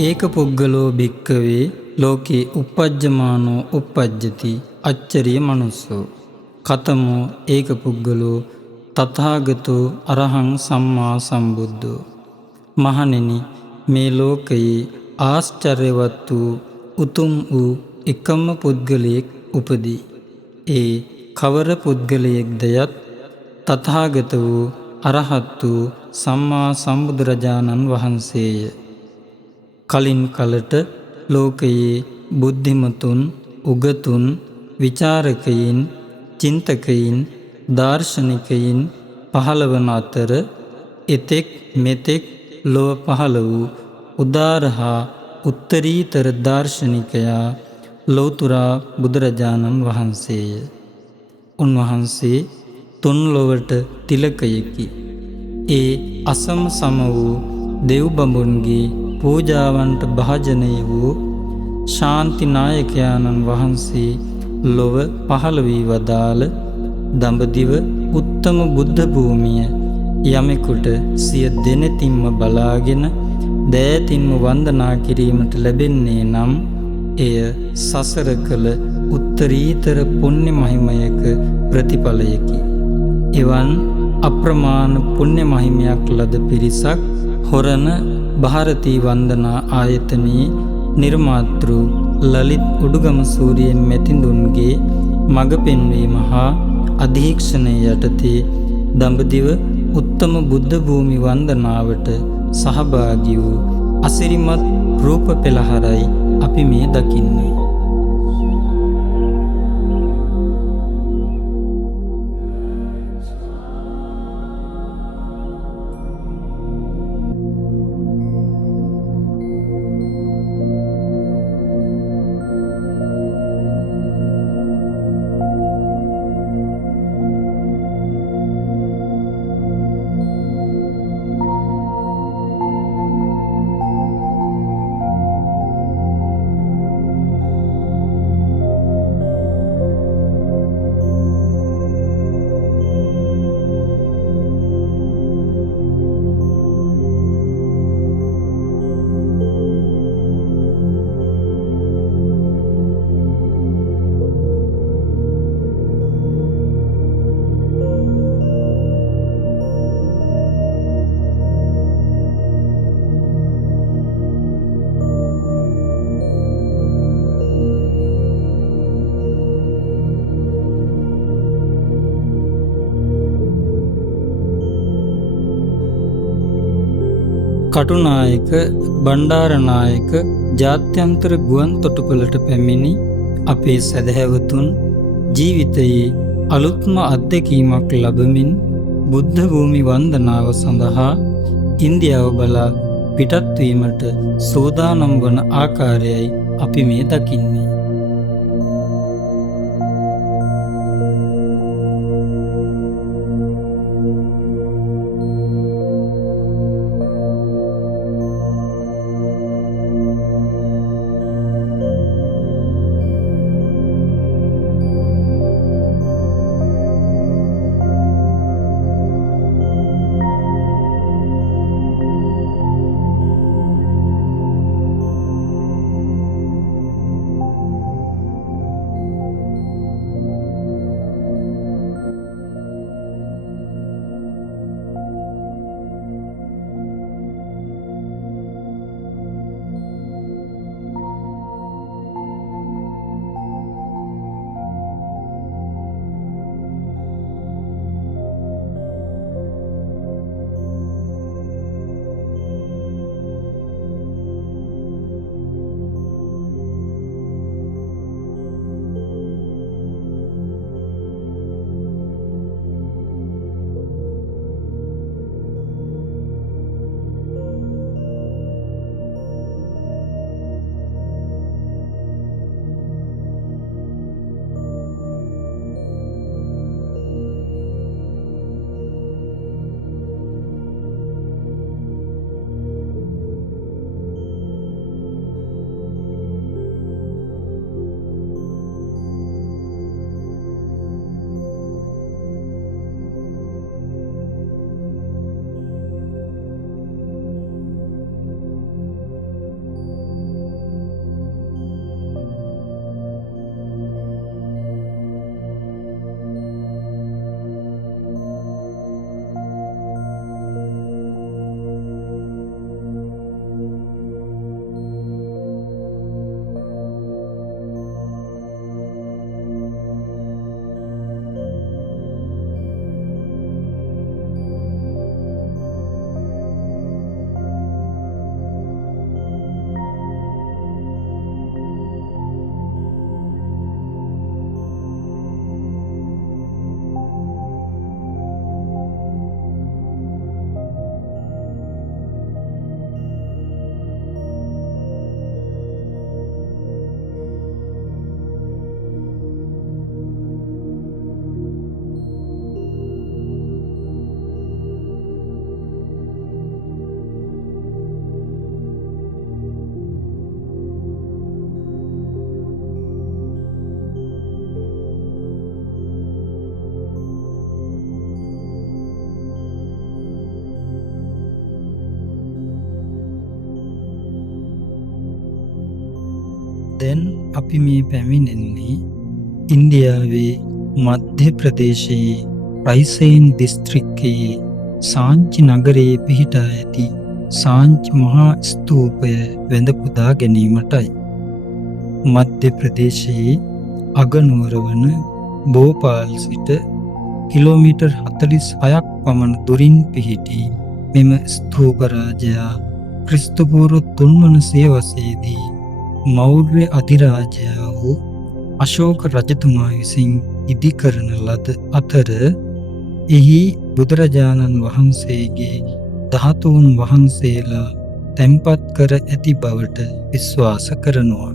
ඒක පුද්ගලෝ භික්කවේ ලෝකේ uppajjamaano uppajjati අච්චරිය මනුස්සෝ කතමෝ ඒක පුද්ගලෝ තථාගතෝ අරහං සම්මා සම්බුද්ධෝ. මහණෙනි, මේ ලෝකයේ ආශ්චර්යවත් වූ උතුම් වූ එකම පුද්ගලයෙක් උපදී. ඒ කවර පුද්ගලයෙක්ද යත් තථාගත වූ අරහත් වූ සම්මා සම්බුදුරජාණන් වහන්සේය. කලින් කලට ලෝකයේ බුද්ධිමතුන්, උගතුන්, විචාරකයින්, චින්තකයින්, දාර්ශනිකයින් පහළ වන අතර එතෙක් මෙතෙක් ලොව පහළ වූ උදාර හා උත්තරීතර දාර්ශනිකයා ලෞතුරා බුදුරජාණන් වහන්සේය. උන්වහන්සේ තුන් ලොවට තිලකයෙකි. ඒ අසම සම වූ දෙව් බඹුන්ගේ පූජාවන්ට භාජනය වූ ශාන්තිනායකයාණන් වහන්සේ ලොව පහළ වී වදාළ දඹදිව උත්තම බුද්ධ භූමිය යමෙකුට සිය දෙනෙතින්ම බලාගෙන දෑතින්ම වන්දනා කිරීමට ලැබෙන්නේ නම් එය සසර කළ උත්තරීතර පුණ්‍ය මහිමයක ප්‍රතිඵලයකි. එවන් අප්‍රමාණ පුණ්‍ය මහිමයක් ලද පිරිසක් හොරණ භාරතී වන්දනා ආයතනයේ නිර්මාතෘ ලලිත් උඩුගම සූරියන් මෙතිඳුන්ගේ මඟ පෙන්වීම හා අධීක්ෂණය යටතේ දඹදිව උත්තම බුද්ධ භූමි වන්දනාවට සහභාගී වූ අසිරිමත් රූප පෙළහරයි අපි මේ දකින්නේ. කටුනායක බණ්ඩාරනායක ජාත්‍යන්තර ගුවන් තොටුපළට පැමිණි අපේ සැදැහැවතුන් ජීවිතයේ අලුත්ම අත්දැකීමක් ලබමින් බුද්ධ භූමි වන්දනාව සඳහා ඉන්දියාව බලා පිටත්වීමට සූදානම් වන ආකාරයයි අපි මේ දකින්නේ. අපි මේ පැමිණෙන්නේ ඉන්දියාවේ මධ්‍ය ප්‍රදේශයේ රයිසේන් දිස්ත්‍රික්කයේ සාංචි නගරයේ පිහිටා ඇති සාංචි මහා ස්තූපය වැඳ පුදා ගැනීමටයි. මධ්‍ය ප්‍රදේශයේ අගනුවර වන භෝපාල් සිට කිලෝමීටර් 46ක් පමණ දුරින් පිහිටි මෙම ස්තූප රාජයා ක්‍රිස්තුපූර්ව 3 වන සියවසේදී මෞර්ය අධිරාජයා වූ අශෝක රජතුමා විසින් ඉදි කරන ලද අතර එහි බුදුරජාණන් වහන්සේගේ ධාතුන් වහන්සේලා තැන්පත් කර ඇති බවට විශ්වාස කරනවා.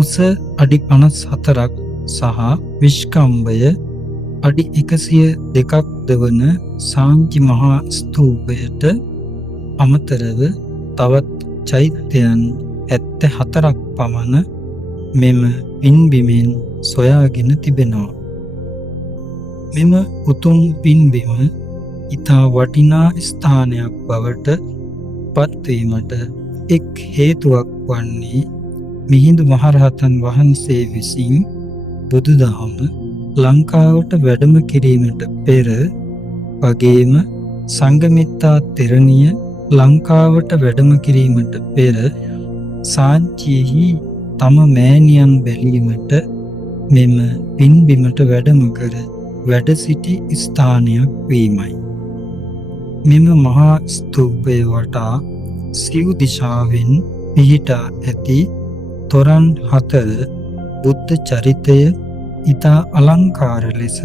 උස අඩි 54ක් සහ විශ්කම්භය අඩි 102ක් දවන සාංචි මහා ස්තූපයට අමතරව තවත් චෛත්‍යයන් 74ක් පමණ මෙම පින්බිමෙන් සොයාගෙන තිබෙනවා. මෙම උතුම් පින්බිම ඉතා වටිනා ස්ථානයක් බවට පත්වීමට එක් හේතුවක් වන්නේ මිහිඳු මහරහතන් වහන්සේ විසින් බුදුදහම ලංකාවට වැඩම කිරීමට පෙර වගේම සංඝමිත්තා තෙරණිය ලංකාවට වැඩම කිරීමට පෙර සාංචියෙහි තම මෑණියන් බැලීමට මෙම පින්බිමට වැඩම කර වැඩ සිටි ස්ථානයක් වීමයි. මෙම මහා ස්තූපය වටා සිව් දිශාවෙන් පිහිටා ඇති තොරන් 4 බුද්ධ චරිතය ඉතා අලංකාර ලෙස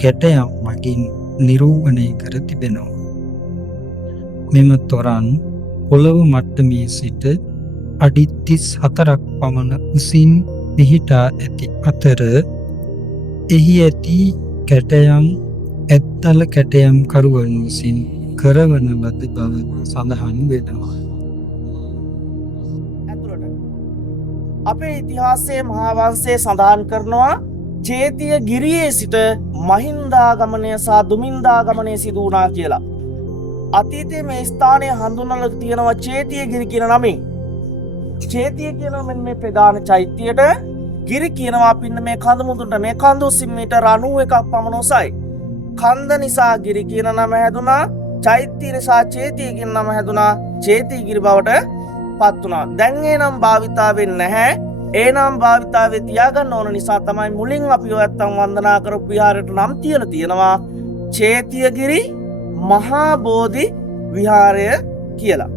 කැටයම් මගින් නිරූපණය කර තිබෙනවා. මෙම තොරන් පොළව මට්ටමේ සිට අඩි 34ක් පමණ උසින් පිහිටා ඇති අතර එහි ඇති කැටයම් ඇත්තල කැටයම් කරුවන් විසින් කරවන ලද බව සඳහන් වෙනවා. අපේ ඉතිහාසයේ මහා වංශයේ සඳහන් කරනවා චේතිය ගිරියේ සිට මහින්දාගමනය සහ දුමින්දාගමනය සිදු වුණා කියලා. අතීතයේ මේ ස්ථානය හඳුන්වලා තියෙනවා චේතිය ගිරි කියන නමින්. චේතිය කියනවා මෙන්න මේ ප්‍රධාන චෛත්‍යයට, ගිරි කියනවා පින්න මේ කඳ මුදුනට. මේ කඳ උසින් මීටර 91ක් පමණ උසයි. කන්ද නිසා ගිරි කියන නම හැදුනා. චෛත්‍ය නිසා චේතිය කියන නම හැදුනා. චේතිය ගිරි බවට පත් වුණා. දැන් ඒ නම් භාවිතා වෙන්නේ නැහැ. ඒ නම් භාවිතාවේ තියාගන්න ඕන නිසා තමයි මුලින් අපි ඔයත්තන් වන්දනා කරපු විහාරයට නම් තියලා තියෙනවා චේතියගිරි මහා බෝධි විහාරය කියලා.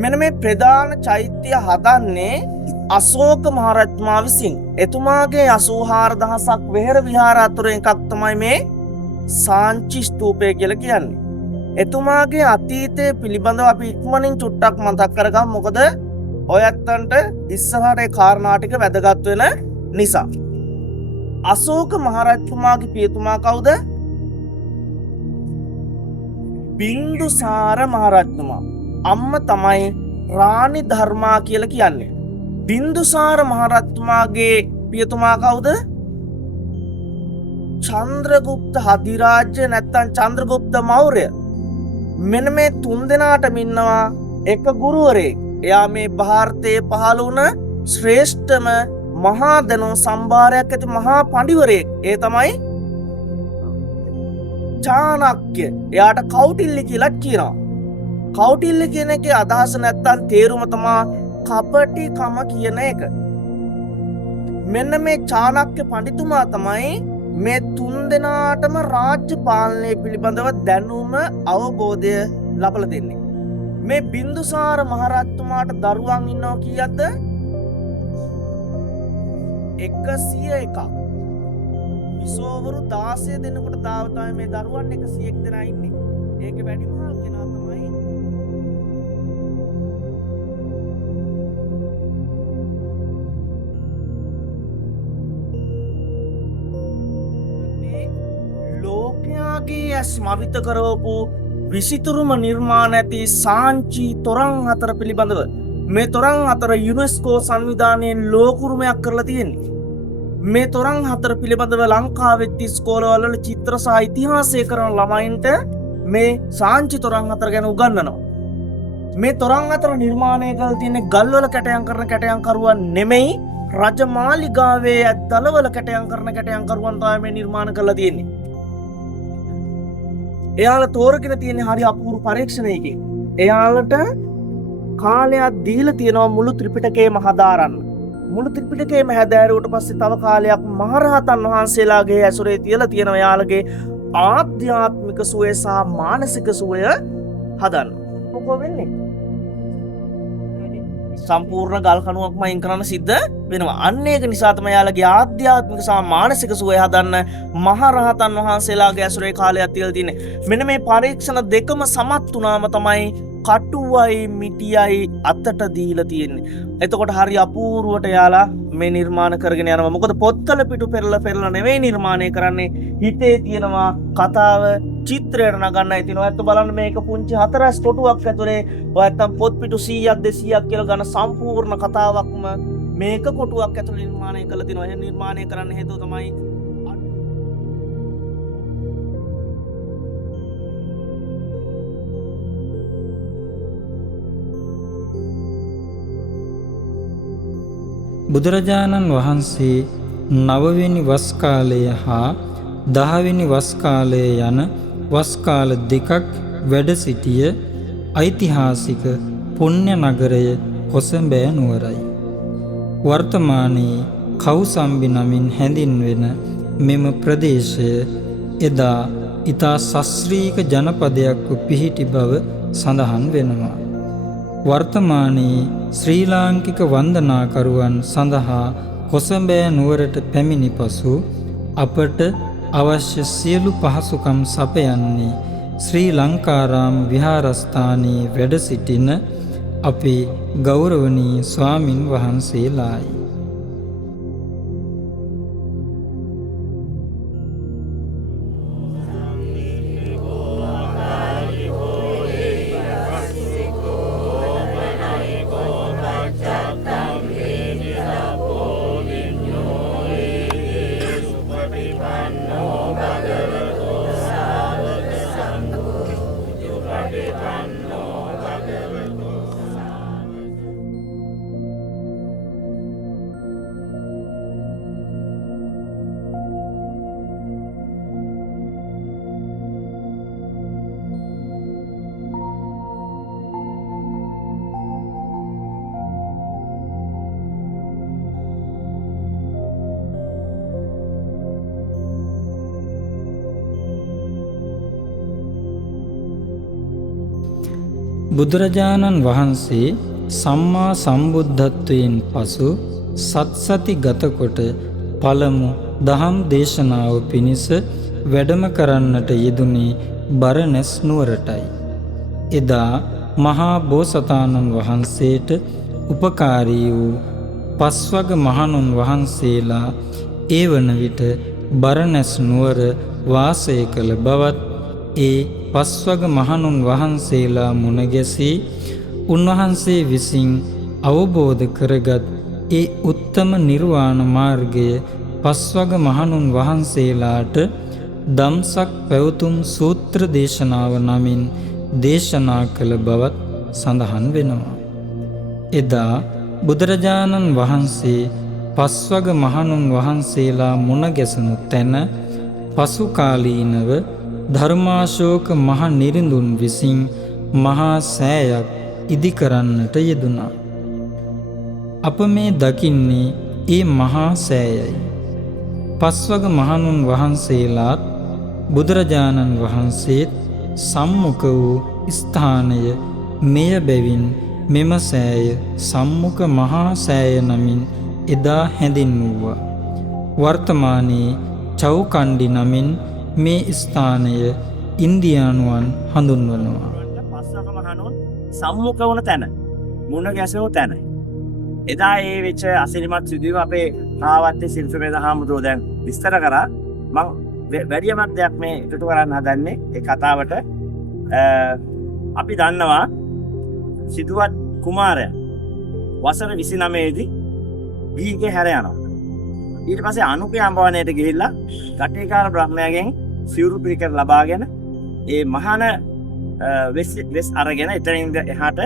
මෙන්න මේ ප්‍රධාන චෛත්‍ය හදන්නේ අශෝක මහරජතුමා විසින්. එතුමාගේ 84000ක් වෙහෙර විහාර අතුරෙන් එකක් තමයි මේ සාංචි ස්තූපය කියලා කියන්නේ. එතුමාගේ අතීතය පිළිබඳව අපි ඉක්මනින් චුට්ටක් මතක් කරගමු. මොකද ඔයත්තන්ට ඉස්සරහට ඒ කාරණා ටික වැදගත් වෙන නිසා. අශෝක මහරජතුමාගේ පියතුමා කවුද? බින්දුසාර මහරජතුමා. අම්මා තමයි රාණි ධර්මා කියලා කියන්නේ. බින්දුසාර මහරජතුමාගේ පියතුමා කවුද? චන්ද්‍රගුප්ත අධිරාජ්‍ය නැත්තම් චන්ද්‍රගුප්ත මෞර්ය. මෙන්න මේ 3 දෙනාටම ඉන්නවා එක ගුරුවරයෙක්. එයා මේ ಭಾರತයේ පහළ වුණ ශ්‍රේෂ්ඨම මහා දැනුම් සම්භාරයක් ඇති මහා පඬිවරයෙක්. ඒ තමයි චාණක්‍ය. එයාට කෞටිල්‍ය කියලා කියනවා. කෞටිල්‍ය කියන එකේ අදහස නැත්තම් තේරුම තමයි කපටිකම කියන එක. මෙන්න මේ චාණක්‍ය පඬිතුමා තමයි මේ 3 දෙනාටම රාජ්‍ය පාලනය පිළිබඳව දැනුම අවබෝධය ලබලා දෙන්නේ. මේ බින්දුසාර මහරජතුමාට දරුවන් ඉන්නවා කීයක්ද? 101ක්. විසෝවරු 16 දෙනෙකුට තාව තමයි මේ දරුවන් 101 දෙනා ඉන්නේ. ඒකේ වැඩිමහල් කෙනා තමයි ලෝකයාගේ ඇස් මවිත කරවපු විසිතුරුම නිර්මාණ ඇති සාංචි තොරන් 4 පිළිබඳව මේ තොරන් 4 යුනෙස්කෝ සංවිධානයෙන් ලෝකුරුමයක් කරලා තියෙන්නේ. මේ තොරන් 4 පිළිබඳව ලංකාවේ ඉස්කෝලවල චිත්‍ර සහ ඉතිහාසය කරන ළමයින්ට මේ සාංචි තොරන් 4 ගැන උගන්වනවා. මේ තොරන් අතර නිර්මාණය කළ තියෙන ගල්වල කැටයම් කරන කැටයම්කරුවන් නෙමෙයි, රජමාලිගාවේ දලවල කැටයම් කරන කැටයම්කරුවන් තමයි මේ නිර්මාණ කරලා තියෙන්නේ. එයාලා තෝරගෙන තියෙන්නේ හරි අපූර්ව පරීක්ෂණයකින්. එයාලට කාලයක් දීලා තියෙනවා මුළු ත්‍රිපිටකයම හදාරන්න. මුළු ත්‍රිපිටකයම හැදෑරුවට පස්සේ තව කාලයක් මහරහතන් වහන්සේලාගේ ඇසුරේ තියලා තියෙනවා එයාලගේ ආධ්‍යාත්මික සුවය සහ මානසික සුවය හදන්න. මොකෝ වෙන්නේ? සම්පූර්ණ ගල් කණුවක්ම අයින් කරන්න සිද්ධ වෙනවා. අන්න ඒක නිසා තමයි යාළගේ ආධ්‍යාත්මික සහ මානසික සුවය හදන්න මහරහතන් වහන්සේලාගේ ඇසුරේ කාලයක් තියලා තින්නේ. මෙන්න මේ පරීක්ෂණ දෙකම සමත් වුණාම තමයි කටුවයි මිටියයි අතට දීලා තියෙන්නේ. එතකොට හරි අපූර්වට යාලා මේ නිර්මාණ කරගෙන යනවා. මොකද පොත්වල පිටු පෙරලා නෙවෙයි නිර්මාණය කරන්නේ. හිතේ තියෙනවා කතාව චිත්‍රයට නගන්නයි තියෙනවා. ඒත් බලන්න මේක පුංචි 4 කොටුවක් ඇතුලේ ඔය නැත්තම් පොත් පිටු 100ක් 200ක් කියලා ගන්න සම්පූර්ණ කතාවක්ම මේක කොටුවක් ඇතුලේ නිර්මාණය කරලා තිනවා. එහෙනම් නිර්මාණය කරන්න හේතුව තමයි බුදුරජාණන් වහන්සේ 9 වෙනි වස් කාලය හා 10 වෙනි වස් කාලය යන වස් කාල දෙකක් වැඩ සිටිය ඓතිහාසික පුණ්‍ය නගරය කොසඹෑ නුවරයි. වර්තමානයේ කවුසම්බි නමින් හැඳින්වෙන මෙම ප්‍රදේශය එදා ඉතා ශාස්ත්‍රීය ජනපදයක් පිහිටි බව සඳහන් වෙනවා. වර්තමානයේ ශ්‍රී ලාංකික වන්දනාකරුවන් සඳහා කොසඹෑ නුවරට පැමිණි පසු අපට අවශ්‍ය සියලු පහසුකම් සපයන්නේ ශ්‍රී ලංකාරාම විහාරස්ථානයේ වැඩ සිටින අපේ ගෞරවනීය ස්වාමින් වහන්සේලායි. බුදුරජාණන් වහන්සේ සම්මා සම්බුද්ධත්වයෙන් පසු සත්සති ගතකොට පළමු දහම් දේශනාව පිණිස වැඩම කරන්නට යෙදුනේ බරණැස් නුවරටයි. එදා මහා බෝසතාණන් වහන්සේට උපකාරී වූ පස්වග මහණුන් වහන්සේලා ඒ වන විට බරණැස් නුවර වාසය කළ බවත් ඒ පස්වග මහණුන් වහන්සේලා මුණ ගැසී උන්වහන්සේ විසින් අවබෝධ කරගත් ඒ උත්තම නිර්වාණ මාර්ගය පස්වග මහණුන් වහන්සේලාට දම්සක් පැවතුම් සූත්‍ර දේශනාව නමින් දේශනා කළ බවත් සඳහන් වෙනවා. එදා බුදුරජාණන් වහන්සේ පස්වග මහණුන් වහන්සේලා මුණ ගැසුණු තැන පසු කාලීනව ධර්මාශෝක මහ නිරිඳුන් විසින් මහා සෑයක් ඉදි කරන්නට යෙදුණා. අප මේ දකින්නේ ඒ මහා සෑයයි. පස්වග මහණුන් වහන්සේලාත් බුදුරජාණන් වහන්සේත් සම්මුඛ වූ ස්ථානය මෙය බැවින් මෙම සෑය සම්මුඛ මහා සෑය නමින් එදා හැඳින්වුවා. වර්තමානයේ චෞකණ්ඩි නමින් මේ ස්ථානය ඉන්දියානුවන් හඳුන්වනවා. පස්වග මහණුන් සම්මුඛ වුණ තැන, මුණ ගැසුණු තැන. එදා ඒ වෙච්ච අසිරිමත් සිදුවීම අපේ ආවත්තේ ශිල්පමේ දහමුදෝ දැන් විස්තර කරා. මම වැඩිමත් දෙයක් මේ එකතු කරන්න හදන්නේ ඒ කතාවට. අපි දන්නවා සිදුවත් කුමාරයා වසර 29 දී ගිහිගේ හැර යනවා. ඊට පස්සේ අනුකේ අඹවණේට ගිහිල්ලා ගටේකාර බ්‍රහ්මයාගෙන් සිවුරු පිරිකර ලබාගෙන ඒ මහාන වෙස් අරගෙන එතනින් එහාට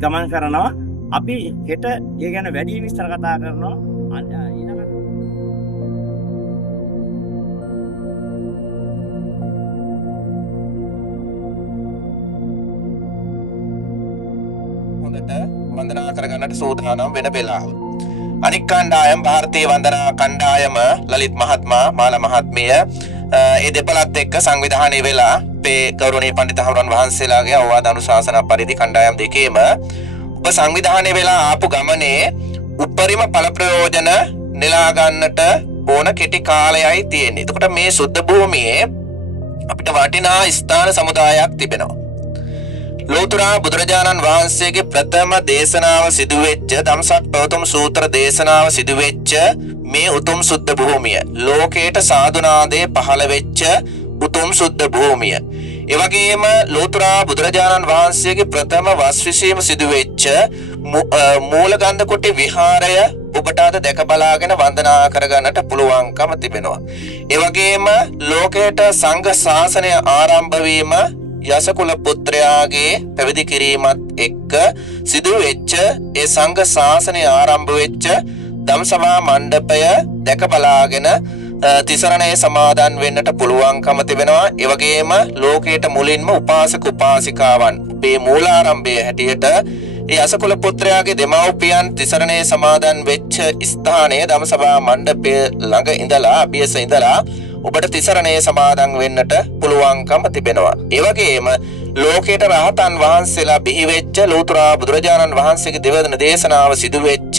ගමන් කරනවා. අපි හෙට ඒ ගැන වැඩි විස්තර කතා කරනවා. ඊළඟට හොඳට වන්දනා කරගන්නට සූදානම් වෙන වෙලාව. අනික් කණ්ඩායම ಭಾರತೀಯ වන්දනා කණ්ඩායම ලලිත් මහත්මයා මාලා මහත්මිය ඒ දෙපළත් එක්ක සංවිධානය වෙලා අපේ ගෞරවනීය පඬිතු හමුරන් වහන්සේලාගේ අවවාද අනුශාසනා පරිදි කණ්ඩායම් දෙකේම ඔබ සංවිධානය වෙලා ආපු ගමනේ උපරිම ඵල ප්‍රයෝජන නෙලා ගන්නට ඕන කෙටි කාලයයි තියෙන්නේ. එතකොට මේ සුද්ධ භූමියේ අපිට වටිනා ස්ථාන සමුදායක් තිබෙනවා. ලෝතුරා බුදුරජාණන් වහන්සේගේ ප්‍රථම දේශනාව සිදුවෙච්ච ධම්සක් පවතුම් සූත්‍ර දේශනාව සිදුවෙච්ච මේ උතුම් සුද්ධ භූමිය ලෝකයට සාදුනාදේ පහළ වෙච්ච උතුම් සුද්ධ භූමිය. ඒ වගේම ලෝතුරා බුදුරජාණන් වහන්සේගේ ප්‍රථම වස් විසීම සිදුවෙච්ච මූලගන්ධ කුටි විහාරය ඔබට අද දැක බලාගෙන වන්දනා කරගන්නට පුළුවන්කම තිබෙනවා. ඒ වගේම ලෝකයට සංඝ ශාසනය ආරම්භ වීම යසකුල පුත්‍රයාගේ පැවිදි කිරීමත් එක්ක සිදු වෙච්ච ඒ සංඝ ශාසනය ආරම්භ වෙච්ච ධම්සභා මණ්ඩපය දැක බලාගෙන තිසරණේ සමාදන් වෙන්නට පුළුවන්කම තිබෙනවා. ඒ වගේම ලෝකයට මුලින්ම උපාසක උපාසිකාවන් මේ මූලාරම්භයේ හැටියට ඒ යසකුල පුත්‍රයාගේ දෙමව්පියන් තිසරණේ සමාදන් වෙච්ච ස්ථානයේ ධම්සභා මණ්ඩපය ළඟ ඉඳලා අභියස ඉඳලා ඔබට තිසරණේ සමාදන් වෙන්නට පුළුවන්කම තිබෙනවා. ඒ වගේම ලෝකයට රහතන් වහන්සේලා බිහි වෙච්ච ලෝතුරා බුදුරජාණන් වහන්සේගේ දෙවන දේශනාව සිදු වෙච්ච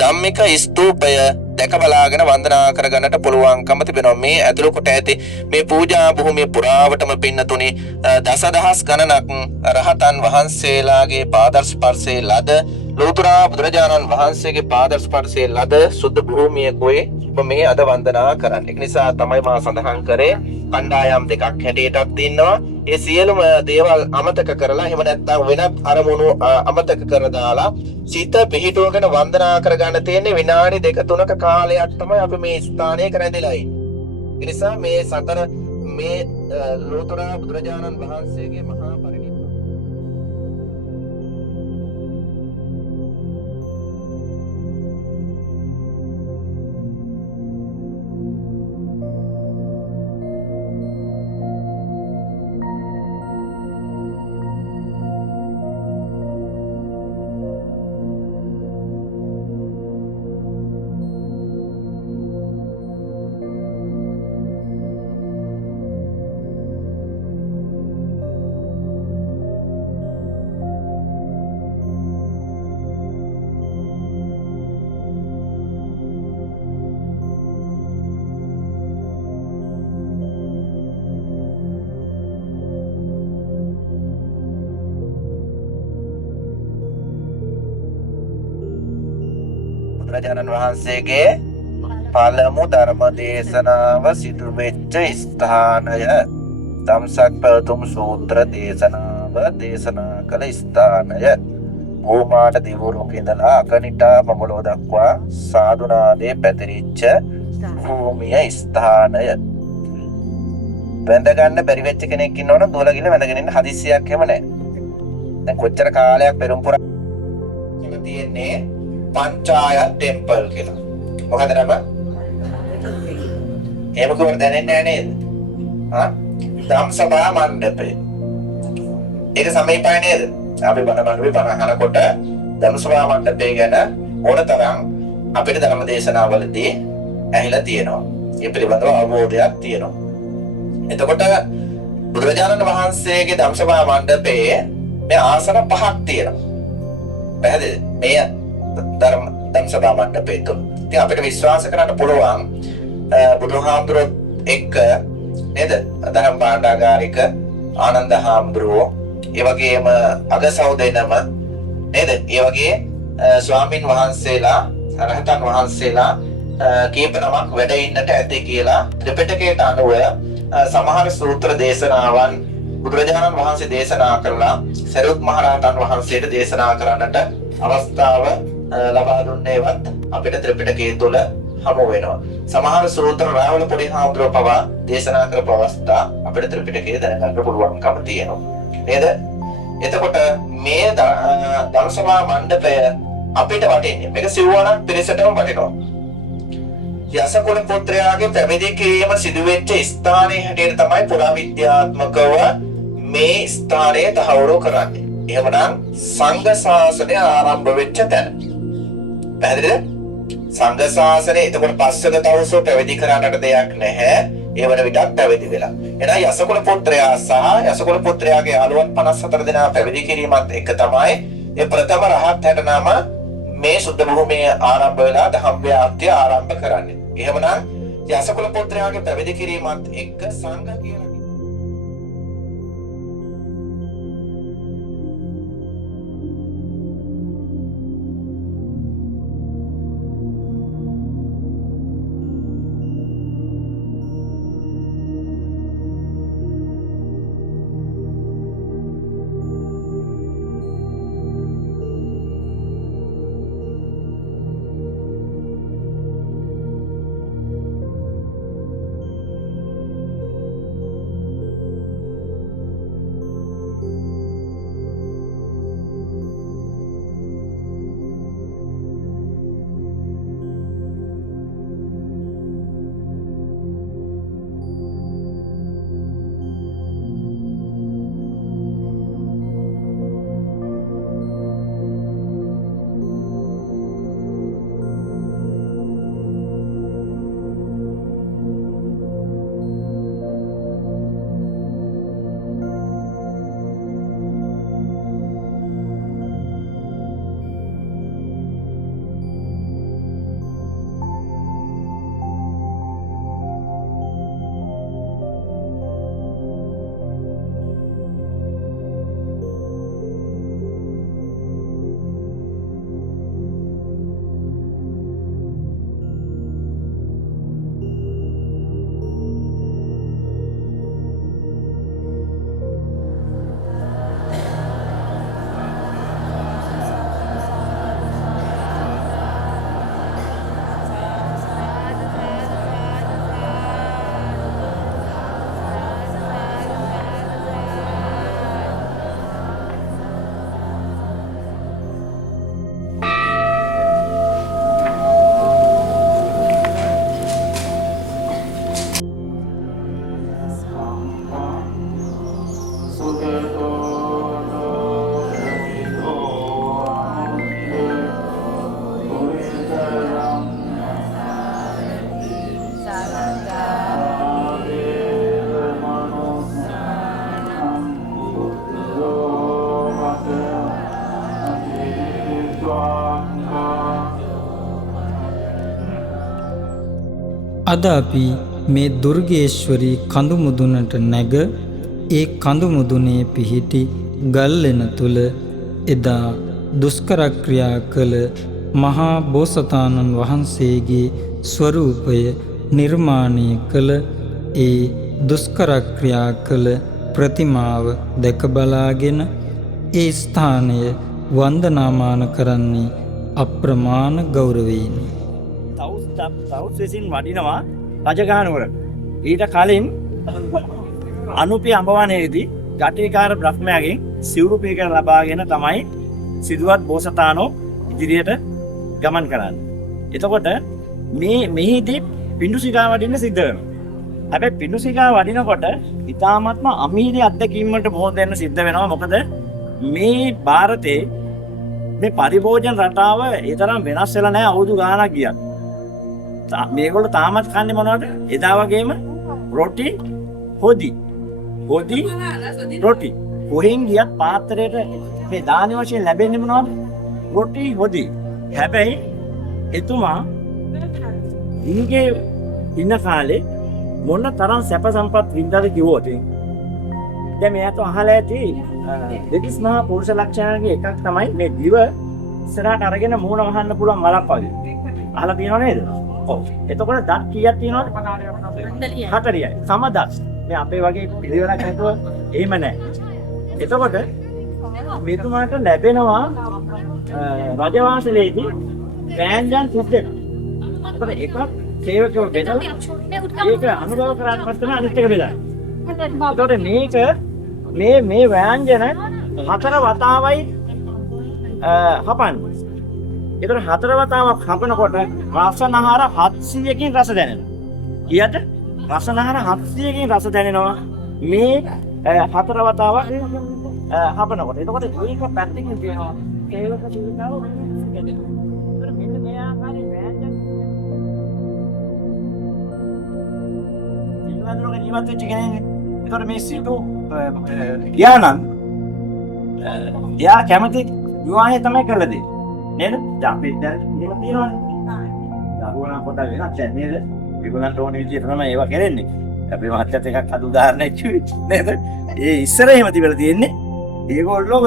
ධම්මික ස්තූපය දැක බලාගෙන වන්දනා කරගන්නට පුළුවන්කම තිබෙනවා. මේ ඇතුළු කොට ඇති මේ පූජා භූමිය පුරාවටම පින්නතුනි දසදහස් ගණනක් රහතන් වහන්සේලාගේ පාද ස්පර්ශයේ ලද ලෝතුරා බුදුරජාණන් වහන්සේගේ පාද ස්පර්ශයේ ලද සුද්ධ භූමියකෝයි ඔබ මේ අද වන්දනා කරන්නේ. ඒ නිසා තමයි මා සඳහන් කරේ කණ්ඩායම් දෙකක් හැටියටත් ඉන්නවා. ඒ සියලුම දේවල් අමතක කරලා එහෙම නැත්නම් වෙනත් අරමුණු අමතක කර දාලා සිත පිහිටුවගෙන වන්දනා කරගන්න තියෙන්නේ විනාඩි 2-3ක කාලයක් තමයි අපි මේ ස්ථානයේ කරඳිලා ඉන්නේ. ඒ නිසා මේ සතර මේ ලෝතුරා බුදුරජාණන් වහන්සේගේ මහා පරිනිර්වාණ බුදුරජාණන් වහන්සේගේ පළමු ධර්ම දේශනාව සිදු වෙච්ච ස්ථානය ධම්සක් පැවතුම් සූත්‍ර දේශනාව දේශනා කළ ස්ථානය ඕමාට දිවුරුක ඉඳලා අකනිටා බඹලෝ දක්වා සාදුනාදේ පැතිරිච්ච භූමිය ස්ථානය. වැඳ ගන්න බැරි වෙච්ච කෙනෙක් ඉන්නවනම් දුවලා ගිහලා වැඳගෙන ඉන්න හදිස්සියක් එහෙම නැහැ. දැන් කොච්චර කාලයක් පෙරම් පුරා තියෙන්නේ පංචායත් ටෙම්පල් කියලා. මොකද නම? එහෙම කොහොමද දැනෙන්නේ නැහැ නේද? ධම්සභා මණ්ඩපේ. ඒක සමීපයි නේද? අපි බණමඬුවේ බණ අහනකොට ධම්සභා මණ්ඩපේ ගැන ඕනතරම් අපේ ධර්ම දේශනාවලදී ඇහිලා තියෙනවා. ඒ පිළිබඳව අවබෝධයක් තියෙනවා. එතකොට බුදුරජාණන් වහන්සේගේ ධම්සභා මණ්ඩපයේ මේ ආසන 5ක් තියෙනවා. පැහැදිලිද? මේ ධම්සභා මණ්ඩපේ තුල. ඉතින් අපිට විශ්වාස කරන්න පුළුවන් බුදුහාමුදුරුවෝ එක්ක නේද? ධර්ම භාණ්ඩාගාරික ආනන්ද හාමුදුරුවෝ, ඒ වගේම අගසව් දෙනම නේද? ඒ වගේ ස්වාමින් වහන්සේලා, රහතන් වහන්සේලා කීප නමක් වැඩ ඉන්නට ඇති කියලා ත්‍රිපිටකයට අනුව සමහර සූත්‍ර දේශනාවන් බුදුරජාණන් වහන්සේ දේශනා කළා. සරියුත් මහ රහතන් වහන්සේට දේශනා කරන්නට අවස්ථාව ලබා දුන්නේවත් අපිට ත්‍රිපිටකයේ තුල හමු වෙනවා. සමහර සූත්‍ර රාවල පොඩි හාමුදුරුවෝ පවා දේශනා කරපු අවස්ථා අපිට ත්‍රිපිටකයේ දැනගන්න පුළුවන්කම තියෙනවා. නේද? එතකොට මේ දම්සභා මණ්ඩපය අපිට වටින්නේ. මේක සිව්වණක් පිරිසටම වටිනවා. යසකුල පුත්‍රයාගේ පැවිදි කිරීම සිදු වෙච්ච ස්ථානයේ හැටියට තමයි පුරාවිද්‍යාත්මකව මේ ස්ථානය තහවුරු කරන්නේ. එහෙමනම් සංඝ ශාසනය ආරම්භ වෙච්ච තැන. පැහැදිලිද? සංඝ ශාසනය එතකොට පස්සක තවුසෝ පැවිදි කරන්නට දෙයක් නැහැ. ඒ වන විටත් පැවිදි වෙලා. එහෙනම් යසකුල පුත්‍රයා සහ යසකුල පුත්‍රයාගේ යාළුවන් 54 දෙනා පැවිදි කිරීමත් එක තමයි ඒ ප්‍රථම රහත් හැටනම මේ සුද්ධ භූමිය ආරම්භ වෙලා දහම් ව්‍යාප්තිය ආරම්භ කරන්නේ. එහෙමනම් යසකුල පුත්‍රයාගේ පැවිදි කිරීමත් එක්ක සංඝ කියලා අද අපි මේ දුර්ගේශ්වරී කඳු මුදුනට නැග ඒ කඳු මුදුනේ පිහිටි ගල්ලෙන තුල එදා දුෂ්කර ක්‍රියා කළ මහා බෝසතාණන් වහන්සේගේ ස්වරූපය නිර්මාණය කළ ඒ දුෂ්කර ක්‍රියා කළ ප්‍රතිමාව දැක බලාගෙන ඒ ස්ථානය වන්දනාමාන කරන්නේ අප්‍රමාණ ගෞරවයෙනි. තවුස් විසින් වඩිනවා රජගහනුවර. ඊට කලින් අනුපි අඹවනයේදී ගටිකාර බ්‍රහ්මයාගෙන් සිවුරු පිළිකර ලබාගෙන තමයි සිදුවත් බෝසතාණෝ ඉදිරියට ගමන් කරන්නේ. එතකොට මෙහිදී පිඬුසිඟා වඩින්න සිද්ධ වෙනවා. හැබැයි පිඬුසිඟා වඩිනකොට ඊ타ත්ම අමීරි අත්දැකීමකට මොහොත දෙන්න සිද්ධ වෙනවා. මොකද මේ ಭಾರತේ මේ පරිභෝජන රටාව ඒ තරම් වෙනස් වෙලා නැහැ අවුරුදු ගාණක් ගියත්. මේගොල්ලෝ තාමත් කන්නේ මොනවද? එදා වගේම රොටි හොදි රොටි. කොහෙන් ගියත් පාත්‍රයට මේ දාන වශයෙන් ලැබෙන්නේ මොනවද? රොටි හොදි. හැබැයි එතුමා ඉන්ගේ ඉන්න කාලේ මොන තරම් සැප සම්පත් වින්දාද කිව්වොත් දැන් මෙයාට අහලා ඇති දෙතිස් මහා පුරුෂ ලක්ෂණයන්ගේ එකක් තමයි මේ දිව ඉස්සරහට අරගෙන මූණ වහන්න පුළුවන් මලක් වගේ. අහලා තියෙනව නේද? ඔව්. එතකොට දත් කීයක් තියෙනවද? 40යි. සම දත්. මේ අපේ වගේ පිළිවෙලක් නැතුව එහෙම නැහැ. එතකොට මෙතුමාට ලැබෙනවා රජවාසලේදී වෑංජන් 32ක්. එතකොට එකක් සේවකයෝ බෙදලා ඒක අනුභව කරාට පස්සේ අනිත් එක බෙදලා. එතකොට මේක මේ වෑංජන හතර වතාවයි හපන්නේ. ඒතර හතර වතාවක් හපනකොට රසනහර 700කින් රස දැනෙනවා. කීයට? රසනහර 700කින් රස දැනෙනවා මේ හතර වතාවක් හපනකොට. එතකොට ඒක පැත්තකින් තියෙනවා කේවක ජීවිතාව ගැටෙනවා. ඒතර මෙන්න මේ ආකාරයේ වෑංජන සිතුවඳුරක ජීවත් වෙච්ච කෙනෙක්. ඒතර මේ සිටු යානම් එයා කැමති විවාහය තමයි කරලා දෙන්නේ. නේද? දැන් අපි දැන් එහෙම තියෙනවනේ. දරුවෝ පොඩ වෙනස් නේද? ඒගොල්ලන්ට ඕන විදිහට තමයි ඒවා කරන්නේ. අපි මහත්යත් එකක් අද උදාහරණයක් කිව්වේ නේද? ඒ ඉස්සර එහෙම තිබිලා තියෙන්නේ. ඒගොල්ලෝ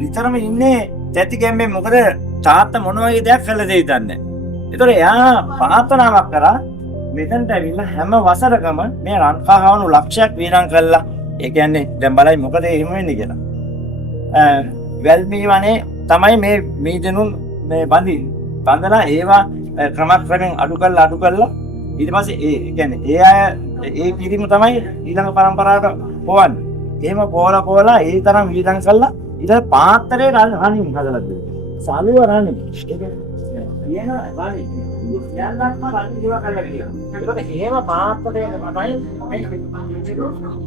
විතරම ඉන්නේ තැති ගැම්මෙන්. මොකද තාත්තා මොන වගේ දෙයක් කළද ඒ දන්නේ නැහැ. ඒතකොට එයා ප්‍රාර්ථනාවක් කරා මෙතනට ඇවිල්ලා හැම වසරකම මේ රන්කාහවණු ලක්ෂයක් වීරම් කළා. ඒ කියන්නේ දැන් බලයි මොකද එහෙම වෙන්නේ කියලා. වැල්මී වනේ තමයි මේ මීදනුන් මේ බඳලා ඒවා ක්‍රමක්‍රමෙන් අඩු කරලා ඊට පස්සේ ඒ කියන්නේ ඒ අය ඒ පිරිම තමයි ඊළඟ පරම්පරාවට පොවන්නේ. එහෙම පොවලා ඒ තරම් වීරම් කළා ඊට පාත්‍රේ රණින් හදලා දෙනවා. සාලුව රණින්. ඒක කියන වාලි. යන්නත්ම රණින් දේවා කරලා කියනවා. ඒකට එහෙම පාත්‍රේ තමයි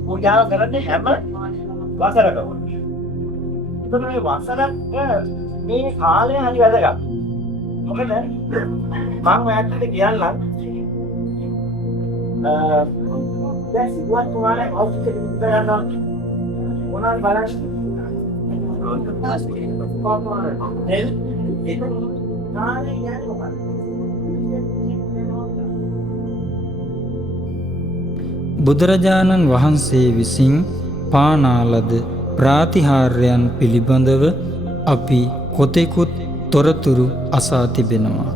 පූජාව කරන්නේ හැම වසරකම. ඒතර මේ වසරක් මේ කාලය හරි වැදගත්. මොකද මම ඔයාලට කියන්නම් දැන් සිදුවත් තුමානේ අවුත් දෙන්න මොනවාද බලන්න බුදුරජාණන් වහන්සේ විසින් පානාලද ප්‍රාතිහාර්යයන් පිළිබඳව අපි කොතෙකුත් තොරතුරු අසා තිබෙනවා.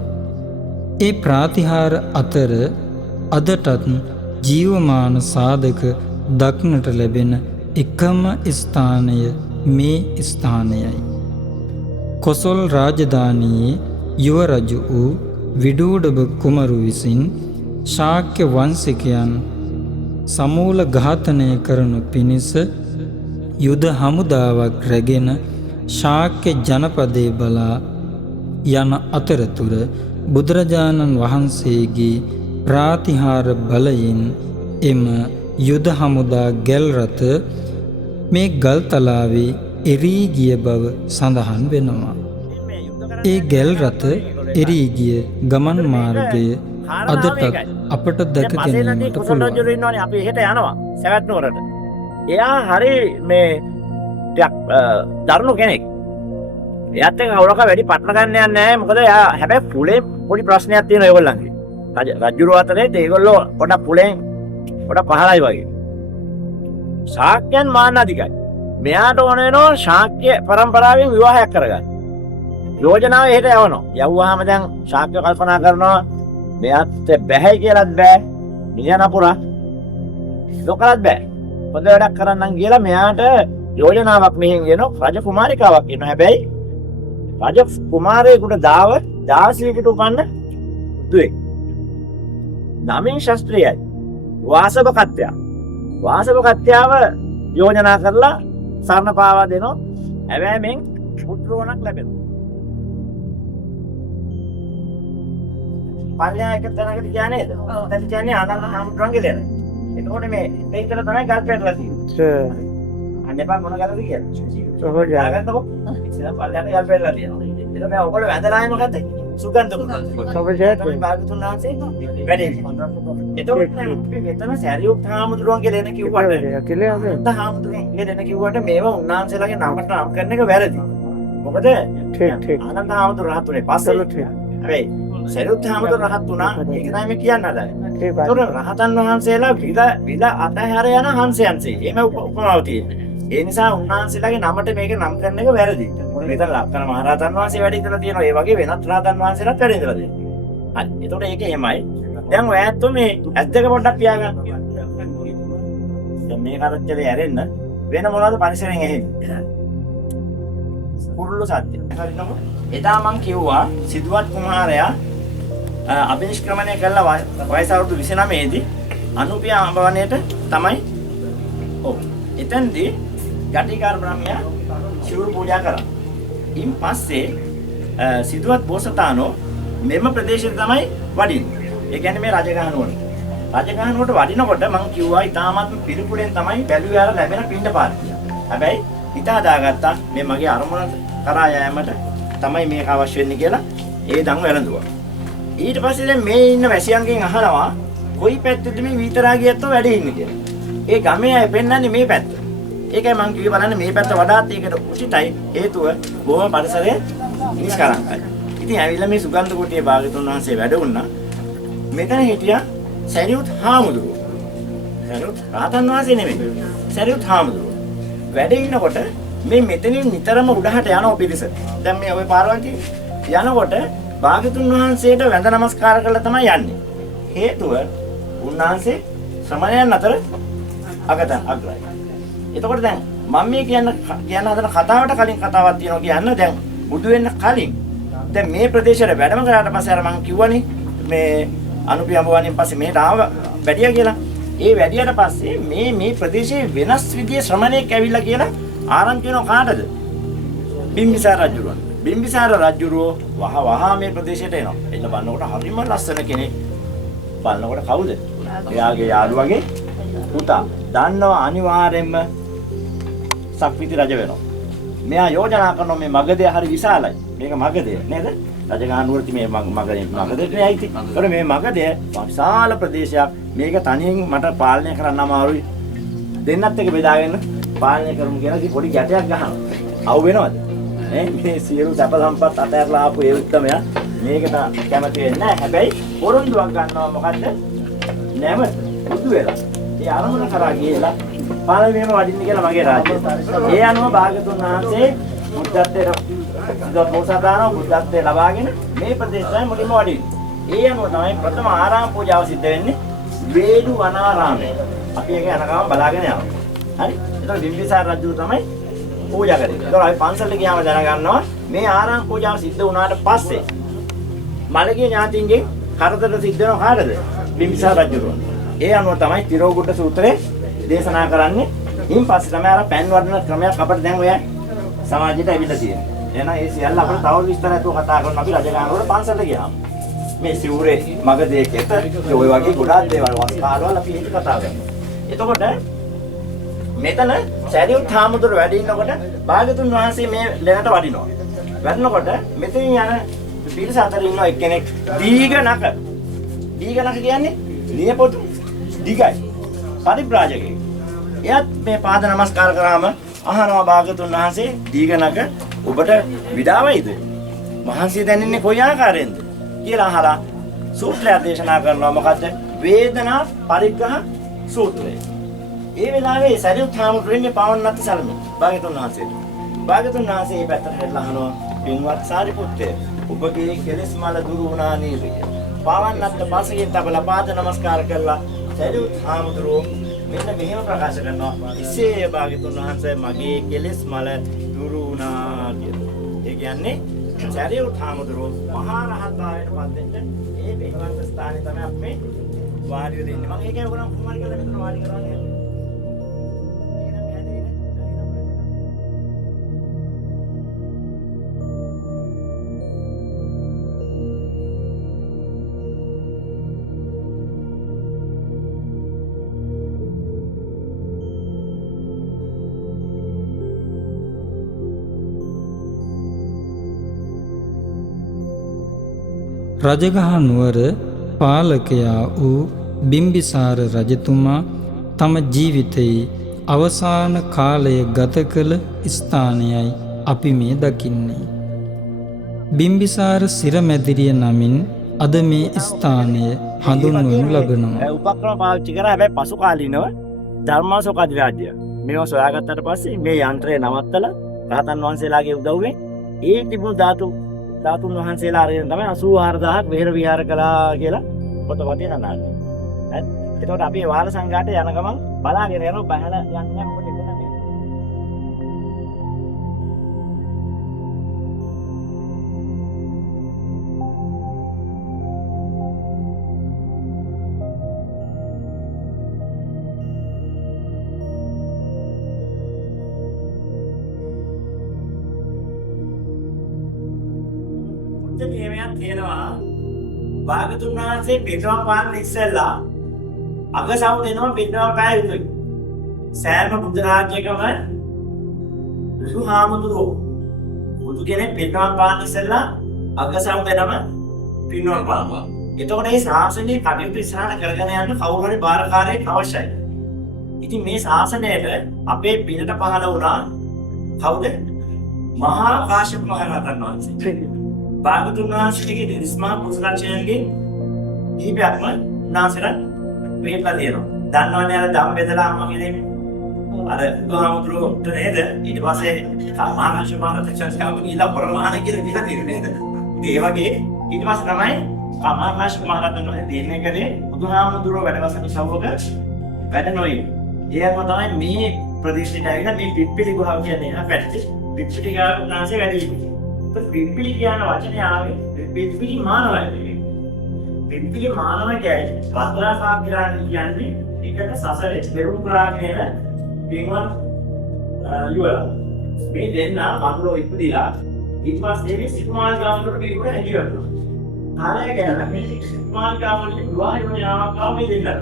ඒ ප්‍රාතිහාර අතර අදටත් ජීවමාන සාධක දක්නට ලැබෙන එකම ස්ථානය මේ ස්ථානයයි. කොසොල් රාජධානියේ යුව රජු වූ විඩූඩභ කුමරු විසින් ශාක්‍ය වංශිකයන් සමූල ඝාතනය කරනු පිණිස යුද හමුදාවක් රැගෙන ශාක්‍ය ජනපදයේ බලා යන අතරතුර බුදුරජාණන් වහන්සේගේ ප්‍රාතිහාර බලයෙන් එම යුද හමුදා ගැල් රථ මේ ගල්තලාවේ එරී ගිය බව සඳහන් වෙනවා. ඒ ගැල් රථ එරී ගිය ගමන් මාර්ගය අදටත් අපට දැක ගැනීමට පුළුවන්. අපි හෙට යනවා සවැත් නුවරට. එයා හරි මේ දරුණු කෙනෙක්. එයාත් එක්ක කවුරක වැඩි පටල ගන්න යන්නේ නැහැ. මොකද එයා හැබැයි පුලේ පොඩි ප්‍රශ්නයක් තියෙනවා ඒගොල්ලන්ගේ. රජුරෝ අතරේ ඒගොල්ලෝ පොඩක් පුලෙන් පොඩක් පහළයි වගේ. ශාක්‍යයන් මාන්න අධිකයි. මෙයාට ඕන වෙනවා ශාක්‍ය පරම්පරාවෙන් විවාහයක් කරගන්න. යෝජනාව එහෙට යවනවා. යවුවාම දැන් ශාක්‍ය කල්පනා කරනවා මෙයාත් බැහැ කියලාත් බෑ. මිනිහා නපුරා. ලොකලත් බෑ. හොඳ වැඩක් කරන්නම් කියලා මෙයාට යෝජනාවක් මෙහෙන් එනවා. රජ කුමාරිකාවක් එනවා. හැබැයි රජ කුමාරයෙකුට දාව 16කට උපන්න දුවේ. නමින් ශාස්ත්‍රීයයි. වාසවකත්‍යාව යෝජනා කරලා සරණ පාවා දෙනවා. හැබැයි මෙන් පුත්‍රෝණක් ලැබෙනවා. පල්ලෙහා එක තැනකට ගියා නේද? දැන් කියන්නේ ආනන්ද හාමුදුරන්ගේ ලෙන. එතකොට මේ දෙයිතර තමයි ගල් පැටලා තියෙන්නේ. අන්නේපා මොන ගලද කියන්නේ? ඔහොම ගාගන්නකො. ඉතින් පල්ලෙහාට ගල් පැටලා තියෙනවා. එතකොට මේ ඔයගොල්ලෝ වැඳලා ආයේ මොකද? සුගන්ධ කුඩ. තමයි භාගතුන් වහන්සේ වැඩේ. එතකොට මෙතන සැරියුත් හාමුදුරුවන්ගේ ලෙන කිව්වට කියලා හාමුදුරුවන්ගේ ලෙන කිව්වට මේවා උන්වහන්සේලාගේ නමට නම් කරන එක වැරදි. මොකද ආනන්ද හාමුදුරුවෝ රහත් උනේ පස්සේ. හැබැයි සරියුත් හාමුදුරුවෝ රහත් උනා ඒක තමයි මේ කියන්න හදන්නේ. ඒතකොට රහතන් වහන්සේලා විල අතහැර යන හංසයන්සේ. එහෙම උපමාව තියෙනවා. ඒ නිසා උන්වහන්සේලාගේ නමට මේක නම් කරන එක වැරදි. මෙතන ලක්කන මහරහතන් වහන්සේ වැඩ ඉඳලා තියෙනවා. ඒ වගේ වෙනත් රහතන් වහන්සේලාත් වැඩ ඉඳලා තියෙනවා. හරි. ඒතකොට ඒක එහෙමයි. දැන් ඔයත් මේ ඇස් දෙක පොඩ්ඩක් පියාගන්න. දැන් මේ කරච්චලේ ඇරෙන්න වෙන මොනවද පරිසරයෙන් ඇහෙන්නේ? කුරුල්ල සත්‍ය. හරිනම එදා මං කිව්වා සිදුවත් කුමාරයා අභිනිෂ්ක්‍රමණය කළා වයස අවුරුදු 29 දී අනුපිය අඹවණයට තමයි. ඔව්. එතෙන්දී ගටිකාර බ්‍රහ්මයා සිවුරු පූජා කරා. ඉන් පස්සේ සිදුවත් බෝසතාණෝ මෙම ප්‍රදේශයට තමයි වඩින්නේ. ඒ කියන්නේ මේ රජගහ නුවර. රජගහ නුවරට වඩිනකොට මම කිව්වා ඊටාමත්ම පිළිකුලෙන් තමයි බැලුවාර ලැබෙන පින්ඩපාත කියලා. හැබැයි හිතා දාගත්තා මේ මගේ අරමුණ කරා යෑමට තමයි මේක අවශ්‍ය වෙන්නේ කියලා ඒ දන් වැළඳුවා. ඊට පස්සේ දැන් මේ ඉන්න වැසියන්ගෙන් අහනවා කොයි පැත්තද මේ විතරාගියත්ව වැඩ ඉන්නේ කියලා. ඒ ගමේ අය පෙන්නන්නේ මේ පැත්ත. ඒකයි මම කිව්වේ බලන්න මේ පැත්ත වඩාත් ඒකට උචිතයි. හේතුව බොහොම පරිසරය නිස්කලංකයි. ඉතින් ඇවිල්ලා මේ සුගන්ධ කුටියේ භාගතුන් වහන්සේ වැඩ වුණා. මෙතන හිටියා සරියුත් හාමුදුරුවෝ. සරියුත් රාතන් වහන්සේ නෙමෙයි. සරියුත් හාමුදුරුවෝ. වැඩ ඉන්නකොට මේ මෙතනින් නිතරම උඩහට යනවා පිරිස. දැන් මේ ওই පාරවල් යනකොට භාගතුන් වහන්සේට වැඳ නමස්කාර කරලා තමයි යන්නේ. හේතුව උන්වහන්සේ ශ්‍රමණයන් අතර අග්‍රයි. එතකොට දැන් මම මේ කියන්න හදන කතාවට කලින් කතාවක් තියෙනවා කියන්න දැන් බුදු වෙන්න කලින් දැන් මේ ප්‍රදේශයට වැඩම කරාට පස්සේ අර මම කිව්වනේ මේ අනුපියඹවනින් පස්සේ මෙහෙට ආව වැඩියා කියලා. ඒ වැඩියට පස්සේ මේ ප්‍රදේශයේ වෙනස් විදිහේ ශ්‍රමණෙක් ඇවිල්ලා කියලා ආරංචි වෙනව කාටද? බිම්බිසාර රජුරන්. බිම්බිසාර රජුරෝ වහ මේ ප්‍රදේශයට එනවා. එන්න බලනකොට හරිම ලස්සන කෙනෙක්. බලනකොට කවුද? එයාගේ යාළුවගේ පුතා. දන්නවා අනිවාර්යෙන්ම සක්විති රජ වෙනවා. මෙයා යෝජනා කරනවා මේ මගධය හරි විශාලයි. මේක මගධය නේද? රජගහ නුවරදී මේ මගධයට ඇයිති. ඒතකොට මේ මගධය විශාල ප්‍රදේශයක්. මේක තනියෙන් මට පාලනය කරන්න අමාරුයි. දෙන්නත් එක බෙදාගෙන පාලනය කරමු කියලා ඉතින් පොඩි ගැටයක් ගහනවා. අවු වෙනවද? මේ සියලු සැප සම්පත් අතහැරලා ආපු ඒ උත්තමයා මේකට කැමති වෙන්නේ නැහැ. හැබැයි පොරොන්දුවක් ගන්නවා මොකද්ද? නැවත බුදු වෙලා. ඒ අරමුණ කරා ගිහලා පාලනයම වඩින්න කියලා මගේ රාජ්‍යය. ඒ අනුව භාගතුන් වහන්සේ බුද්ධත්වයට බුද්ධත්වයේ ලබාගෙන මේ ප්‍රදේශයෙන් මුලින්ම වඩින්නේ. ඒ අනුව තමයි ප්‍රථම ආරාම පූජාව සිද්ධ වෙන්නේ වේලු වනාරාමයේ. අපි ඒක යනකම් බලාගෙන යනවා. හරි. ඒතකොට බිම්බිසාර රජු තමයි පූජා කරේ. ඒතකොට අපි පන්සලට ගියාම දැනගන්නවා මේ ආරාම පූජාව සිද්ධ වුණාට පස්සේ මළගිය ඥාතින්ගෙන් කරදර සිද්ධ වෙනව කාටද? බිම්බිසාර රජුට. ඒ අනුව තමයි තිරෝගුඩ සූත්‍රයේ දේශනා කරන්නේ. ඉන් පස්සේ තමයි අර පෑන් වර්ධන ක්‍රමයක් අපිට දැන් ඔය සමාජයට ඇවිල්ලා තියෙන්නේ. එහෙනම් ඒ සියල්ල අපිට තව විස්තරයක් කතා කරන්න අපි රජගහනුවර පන්සලට ගියාම. මේ සිවුරේ මගධයේ කෙත ඔය වගේ ගොඩාක් දේවල් වස් කාලවල අපි ඒක කතා කරනවා. එතකොට මෙතන සරියුත් හාමුදුරුවෝ වැඩ ඉන්නකොට භාගතුන් වහන්සේ මේ ලෙනට වඩිනවා. වැඩනකොට මෙතනින් යන පිරිස අතර ඉන්න එක්කෙනෙක් දීඝනක. දීඝනක කියන්නේ නියපොතු දිගයි. පරිබ්‍රාජකෙක්. එයත් මේ පාද නමස්කාර කරාම අහනවා භාගතුන් වහන්සේ දීඝනක ඔබට විඩාවයිද? මහන්සිය දැනෙන්නේ කොයි ආකාරයෙන්ද කියලා අහලා සූත්‍රය දේශනා කරනවා. මොකද්ද? වේදනා පරිග්‍රහ සූත්‍රය. ඒ වෙලාවේ සරියුත් හාමුදුරුවෝ පාවන්නත් සල්මි භාගතුන් වහන්සේට. භාගතුන් වහන්සේ මේ පැත්තට හැරිලා අහනවා පින්වත් සාරිපුත්තේ ඔබගේ කෙලෙස් මල දුරු වුණා නේද? පාවන්නත් පසකින් තබලා පාද නමස්කාර කළා. සරියුත් හාමුදුරුවෝ මෙන්න මෙහෙම ප්‍රකාශ කරනවා. ඉසේ භාගතුන් වහන්සේ මගේ කෙලෙස් මල දුරු වුණා කියලා. ඒ කියන්නේ සරියුත් හාමුදුරුවෝ මහා රහතාවයට පත් වෙන්න ඒ පින්වත් ස්ථානේ තමයි අපි වාඩි වෙන්නේ. මම ඒකේ උගලන් කුමාරි කියලා මෙතන වාඩි කරන්නේ. රජගහ නුවර පාලකයා වූ බිම්බිසාර රජතුමා තම ජීවිතයේ අවසාන කාලය ගත කළ ස්ථානයයි අපි මේ දකින්නේ. බිම්බිසාර සිරමැදිරිය නමින් අද මේ ස්ථානය හඳුන්වනු ලබනවා. උපක්‍රම පාවිච්චි කරා. හැබැයි පසු කාලීනව ධර්මාශෝක අධිරාජ්‍ය මේව සොයාගත්තට පස්සේ මේ යන්ත්‍රය නවත්තලා රහතන් වහන්සේලාගේ උදව්වෙන් ඒ තිබුණු ධාතුන් වහන්සේලා අරගෙන තමයි 84000ක් වෙහෙර විහාර කළා කියලා පොතපතේ නනාන්නේ. හරි. එතකොට අපි මේ වාල සංඝාටේ යන ගමන් බලාගෙන යනවා බහලා යන්නේ මොකද එතන මේ. කියනවා භාගතුන් වහන්සේ පිටුම් පාන්න ඉස්සෙල්ලා අගසව් දෙනවා පිටුම් පෑ යුතුයි. සෑම බුද්ධ රාජ්‍යකම බුදුහාමුදුරුවෝ බුදු කෙනෙක් පිටුම් පාන්න ඉස්සෙල්ලා අගසව් දෙනම පිටුම් පානවා. එතකොට මේ ශාසනයේ කටයුතු ඉස්සරහට කරගෙන යන්න කවුරු හරි බාරකාරයෙක් අවශ්‍යයි. ඉතින් මේ ශාසනයට අපේ පිනට පහළ වුණා කවුද? මහා කාශ්‍යප මහ රහතන් වහන්සේ. භාගතුන් වහන්සේගේ දිස්මා පුරුෂලක්ෂණයන්ගේ දීපයක්ම උන්වහන්සේට පිළිපදලා දෙනවා. දන්නවනේ අර ධම් බෙදලා අම්මා කෙනෙක් අර ගාමුද්‍රෝට නේද? ඊට පස්සේ මහා කාශ්‍යප මහ රහතන් වහන්සේ කියලා ප්‍රමාණ කියලා දීලා තියෙන්නේ නේද? ඉතින් ඒ වගේ ඊට පස්සේ තමයි මහා කාශ්‍යප මහ රහතන් වහන්සේ දෙන්නේ කරේ බුදුහාමුදුරුවෝ වැඩවසන ශවක වැඩ නොයි. ඒකම තමයි මේ ප්‍රදේශයට ඇවිල්ලා මේ පිප්පිලි ගුහාව කියන්නේ අහ පැත්තේ පිප්පිලි ගාව උන්වහන්සේ වැඩ ඉන්නේ. පිප්පිලි කියන වචනේ ආවේ පිප්පිලි මානවයි. පිප්පිලි මානව කියන්නේ වස්ත්‍රාසා කියන්නේ එකට සසරේ පෙරුම් කරාගෙන පින්වත් යුවල. මේ දෙන්න මනුලෝ ඉපදිලා ඊට පස්සේ මේ සිතුමාල් ගාමකට පිළිගුණ හැදියවලු. ආලය ගැන මේ සිතුමාල් ගාමවල විවාහ යෝජනාවක් මේ දෙන්නා.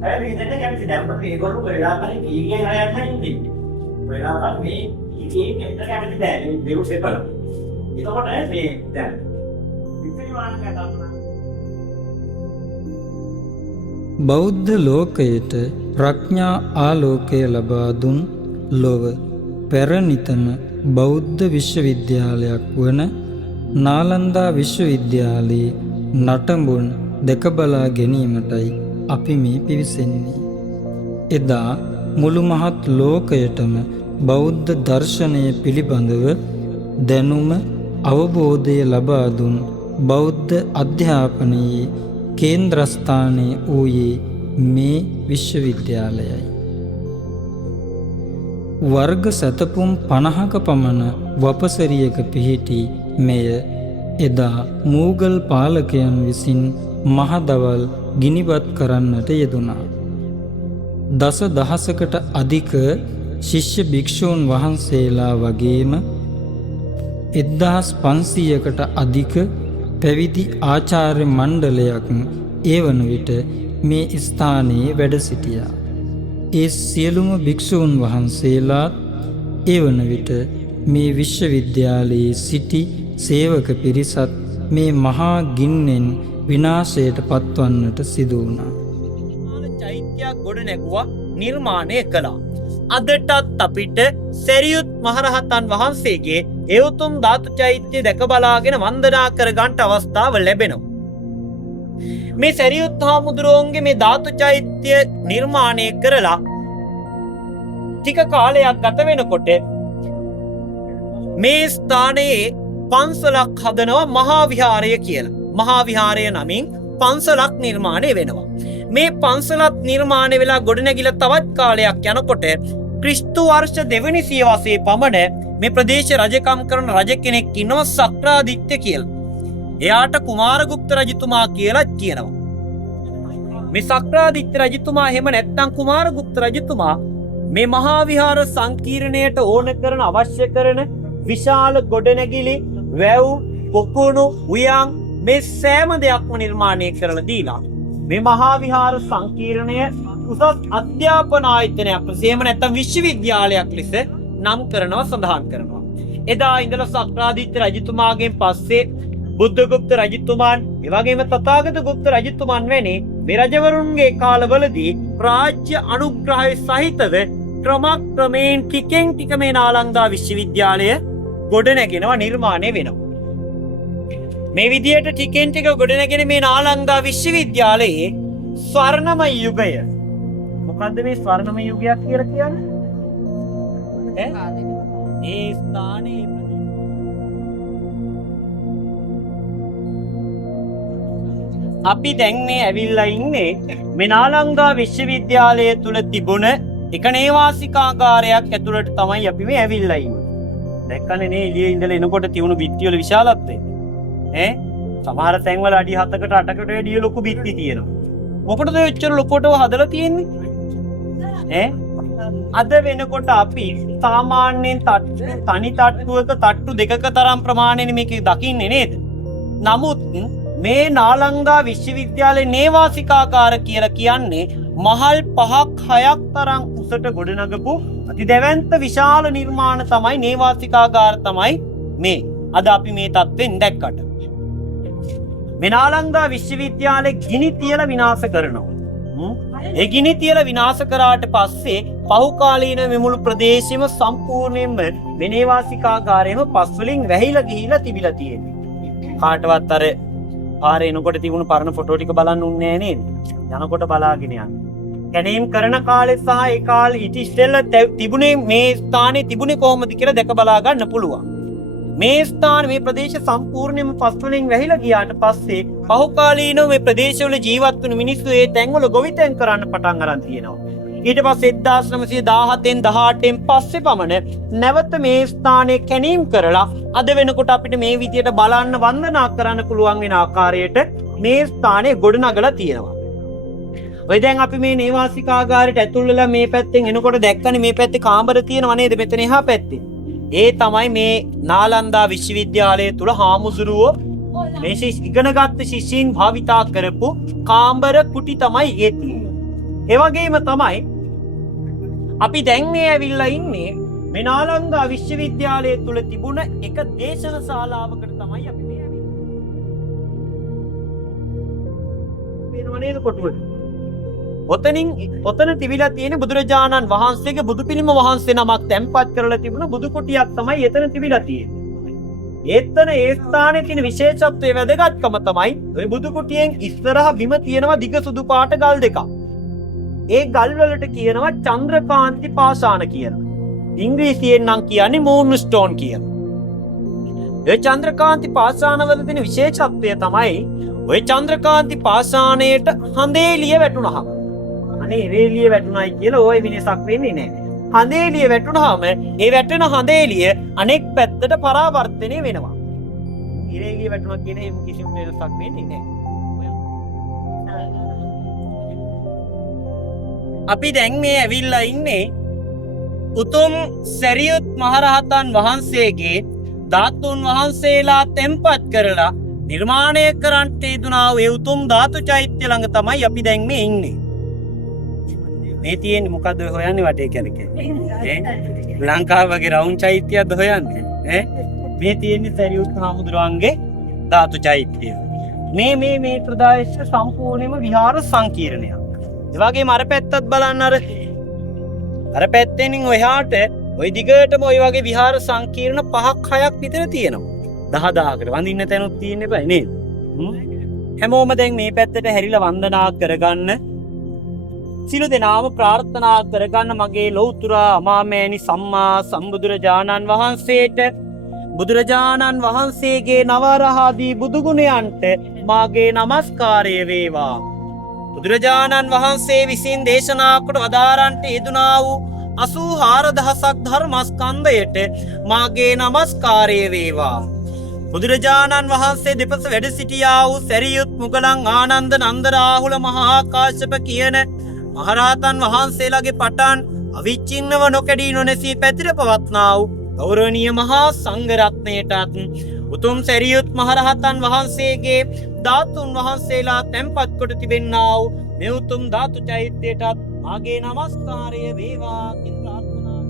මේ දෙන්න කැමති දැම්මම ඒගොල්ලෝ වෙලාවකට කීකේ හරයක් නැන්නේ. වෙලාවක් මේ කීකේ දෙන්න කැමති නැහැ. මේ දෙව් සෙපල. එතකොට මේ දැන් විපරිමාණ කතා බෞද්ධ ලෝකයට ප්‍රඥා ආලෝකය ලබා දුන් ලොව පැරණිතම බෞද්ධ විශ්වවිද්‍යාලයක් වන නාලන්දා විශ්වවිද්‍යාලයේ නටඹුන් දැක බලා ගැනීමටයි අපි මේ පිවිසෙන්නේ. එදා මුළු මහත් ලෝකයටම බෞද්ධ දර්ශනය පිළිබඳව දැනුම අවබෝධය ලබා දුන් බෞද්ධ අධ්‍යාපනයේ කේන්ද්‍රස්ථානයේ වූයේ මේ විශ්වවිද්‍යාලයයි. වර්ග සැතපුම් 50ක පමණ වපසරියක පිහිටි මෙය එදා මූගල් පාලකයන් විසින් මහදවල් ගිනිබත් කරන්නට යෙදුණා. දස දහසකට අධික ශිෂ්‍ය භික්ෂූන් වහන්සේලා වගේම 1500කට අධික පැවිදි ආචාර්ය මණ්ඩලයක් ඒ වන විට මේ ස්ථානයේ වැඩ සිටියා. ඒ සියලුම භික්ෂූන් වහන්සේලාත් ඒ වන විට මේ විශ්වවිද්‍යාලයේ සිටි සේවක පිරිසත් මේ මහා ගින්නෙන් විනාශයට පත්වන්නට සිදු වුණා. චෛත්‍යයක් ගොඩ නැගුවා නිර්මාණය කළා. අදටත් අපිට සැරියුත් මහරහතන් වහන්සේගේ ඒ උතුම් ධාතු චෛත්‍ය දැක බලාගෙන වන්දනා කරගන්න අවස්ථාව ලැබෙනවා. මේ සැරියුත් හාමුදුරුවන්ගේ මේ ධාතු චෛත්‍ය නිර්මාණය කරලා ටික කාලයක් ගත වෙනකොට මේ ස්ථානයේ පන්සලක් හදනවා මහා විහාරය කියලා. මහා විහාරය නමින් පන්සලක් නිර්මාණය වෙනවා. මේ පන්සලත් නිර්මාණය වෙලා ගොඩනැගිලා තවත් කාලයක් යනකොට ක්‍රිස්තු වර්ෂ 2 වෙනි සියවසේ පමණ මේ ප්‍රදේශ රජකම් කරන රජ කෙනෙක් ඉන්නවා සක්‍රාදිත්‍ය කියලා. එයාට කුමාරගුප්ත රජතුමා කියලා කියනවා. මේ සක්‍රාදිත්‍ය රජතුමා එහෙම නැත්නම් කුමාරගුප්ත රජතුමා මේ මහා විහාර සංකීර්ණයට ඕන කරන අවශ්‍ය කරන විශාල ගොඩනැගිලි වැව් පොකුණු උයන් මේ සෑම දෙයක්ම නිර්මාණය කරලා දීලා මේ මහා විහාර සංකීර්ණය උසස් අධ්‍යාපන ආයතනයක් එහෙම නැත්නම් විශ්වවිද්‍යාලයක් ලෙස නම් කරනවා සඳහන් කරනවා. එදා ඉඳලා සක්‍රාදිත්‍ය රජතුමාගෙන් පස්සේ බුද්ධගුප්ත රජතුමන් එවැගේම තථාගත ගුප්ත රජතුමන් වැනි මේ රජවරුන්ගේ කාලවලදී රාජ්‍ය අනුග්‍රහය සහිතව ක්‍රමයෙන් ටිකෙන් ටික මේ නාලන්දා විශ්වවිද්‍යාලය ගොඩනැගෙනවා නිර්මාණය වෙනවා. මේ විදියට ටිකෙන් ටික ගොඩනැගෙන මේ නාලන්දා විශ්වවිද්‍යාලයේ ස්වර්ණමය යුගය. මොකද්ද මේ ස්වර්ණමය යුගයක් කියලා කියන්නේ? ඒ ස්ථානයේ අපි දැන් මේ ඇවිල්ලා ඉන්නේ මේ නාලන්දා විශ්වවිද්‍යාලය තුල තිබුණ එක නේවාසිකාගාරයක් ඇතුළට තමයි අපි මේ ඇවිල්ලා ඉන්නේ. දැක්කනේ නේ එළියේ ඉඳලා එනකොට තියුණු බිත්ති වල විශාලත්වය. සමහර තැන්වල අඩි 7කට 8කට වැඩිය ලොකු බිත්ති තියෙනවා. මොකටද ඔය ඔච්චර ලොකුටව හදලා තියෙන්නේ? අද වෙනකොට අපි සාමාන්‍යයෙන් තනි තට්ටුවක තට්ටු දෙකක තරම් ප්‍රමාණයෙන් මේක දකින්නේ නේද? නමුත් මේ නාලන්දා විශ්වවිද්‍යාලයේ නේවාසිකාගාර කියලා කියන්නේ මහල් 5ක් 6ක් තරම් උසට ගොඩනගපු අති දැවැන්ත විශාල නිර්මාණ තමයි නේවාසිකාගාර තමයි මේ. අද අපි මේ තත්ත්වෙන් දැක්කට. මේ නාලන්දා විශ්වවිද්‍යාලේ ගිනි තියලා විනාශ කරනවා. ඒ ගිනි තියලා විනාශ කරාට පස්සේ පහුකාලීන මේ මුළු ප්‍රදේශෙම සම්පූර්ණයෙන්ම මේ නේවාසිකාගාරයම පස් වලින් වැහිලා ගිහිලා තිබිලා තියෙන්නේ. කාටවත් අර පාරේ එනකොට තිබුණු පරණ ෆොටෝ ටික බලන්න උන්නේ නෑ නේද? යනකොට බලාගෙන යන්න. කැණීම් කරන කාලේ සහ ඒ කාලේ ඊට ඉස්සෙල්ලා තිබුණේ මේ ස්ථානේ තිබුණේ කොහොමද කියලා දැක බලා ගන්න පුළුවන්. මේ ස්ථාන මේ ප්‍රදේශ සම්පූර්ණයෙන්ම පස් වලින් වැහිලා ගියාට පස්සේ පහුකාලීනව මේ ප්‍රදේශවල ජීවත් වුණු මිනිස්සු ඒ තැන්වල ගොවිතැන් කරන්න පටන් අරන් තියෙනවා. ඊට පස්සේ 1917න් 18න් පස්සේ පමණ නැවත මේ ස්ථානයේ කැණීම් කරලා අද වෙනකොට අපිට මේ විදියට බලන්න වන්දනා කරන්න පුළුවන් වෙන ආකාරයට මේ ස්ථානයේ ගොඩනගලා තියෙනවා. ඔය දැන් අපි මේ නේවාසිකාගාරයට ඇතුල් වෙලා මේ පැත්තෙන් එනකොට දැක්කනේ මේ පැත්තේ කාමර තියෙනව නේද මෙතන එහා පැත්තේ. ඒ තමයි මේ නාලන්දා විශ්වවිද්‍යාලය තුල හාමුදුරුවෝ මේ ඉගෙනගත්තු ශිෂ්‍යයන් භාවිතා කරපු කාමර කුටි තමයි ඒ තියෙන්නේ. ඒ වගේම තමයි අපි දැන් මේ ඇවිල්ලා ඉන්නේ මේ නාලන්දා විශ්වවිද්‍යාලය තුල තිබුණ එක දේශන ශාලාවකට තමයි අපි මේ ඇවිල්ලා. වෙනව නේද කොටුවේ? ඔතන තිබිලා තියෙන බුදුරජාණන් වහන්සේගේ බුදු පිළිම වහන්සේ නමක් තැන්පත් කරලා තිබුණ බුදු කුටියක් තමයි එතන තිබිලා තියෙන්නේ. එතන ඒ ස්ථානයේ තියෙන විශේෂත්වයේ වැදගත්කම තමයි ওই බුදු කුටියෙන් ඉස්සරහ බිම තියෙනවා දිග සුදු පාට ගල් දෙකක්. ඒ ගල් වලට කියනවා චන්ද්‍රකාන්ති පාෂාණ කියලා. ඉංග්‍රීසියෙන් නම් කියන්නේ මූන් ස්ටෝන් කියලා. ඒ චන්ද්‍රකාන්ති පාෂාණ වල තියෙන විශේෂත්වය තමයි ওই චන්ද්‍රකාන්ති පාෂාණයට හඳේලිය වැටුණාම අනේ රේලිය වැටුණයි කියලා ওই වෙනසක් වෙන්නේ නැහැ. හඳේලිය වැටුණාම ඒ වැටෙන හඳේලිය අනෙක් පැත්තට පරාවර්තනය වෙනවා. රේලිය වැටුණා කියන එක කිසිම වෙනසක් වෙන්නේ නැහැ. අපි දැන් මේ ඇවිල්ලා ඉන්නේ උතුම් සරියුත් මහරහතන් වහන්සේගේ ධාතුන් වහන්සේලා තැන්පත් කරලා නිර්මාණය කරන්නට යෙදුනා වූ ඒ උතුම් ධාතු චෛත්‍ය ළඟ තමයි අපි දැන් මේ ඉන්නේ. මේ තියෙන්නේ මොකද්ද හොයන්නේ වටේ කැලකේ? ලංකාව වගේ රවුම් චෛත්‍යයක්ද හොයන්නේ? මේ තියෙන්නේ සරියුත් හාමුදුරුවන්ගේ ධාතු චෛත්‍යය. මේ ප්‍රදේශ සම්පූර්ණයෙන්ම විහාර සංකීර්ණයක්. ඒ වගේම අර පැත්තත් බලන්න අර පැත්තෙන් ඔයහාට ওই දිගටම ওই වගේ විහාර සංකීර්ණ 5ක් 6ක් විතර තියෙනවා. 10,000කට වඳින්න තැනුත් තියෙන්න බෑ නේද? හැමෝම දැන් මේ පැත්තට හැරිලා වන්දනා කරගන්න. සිළු දෙනාම ප්‍රාර්ථනා කරගන්න මගේ ලෞතර අමාමෑණි සම්මා සම්බුදුරජාණන් වහන්සේට බුදුරජාණන් වහන්සේගේ නවරහාදී බුදු ගුණයන්ට මාගේ නමස්කාරය වේවා. බුදුරජාණන් වහන්සේ විසින් දේශනා කොට වදාරන්ට යෙදුනා වූ 84000ක් ධර්මස්කන්ධයට මාගේ නමස්කාරය වේවා. බුදුරජාණන් වහන්සේ දෙපස වැඩ සිටියා වූ සරියුත් මුගලන් ආනන්ද නන්ද රාහුල මහා කාශ්‍යප කියන මහරහතන් වහන්සේලාගේ පටන් අවිච්ඡින්නව නොකඩී නොනැසී පැතිර පවත්නා වූ ගෞරවනීය මහා සංඝ රත්නයටත් උතුම් සරියුත් මහරහතන් වහන්සේගේ ධාතුන් වහන්සේලා තැන්පත් කොට තිබෙන්නා වූ මේ උතුම් ධාතු චෛත්‍යයටත් මාගේ නමස්කාරය වේවා කියලා ප්‍රාර්ථනා.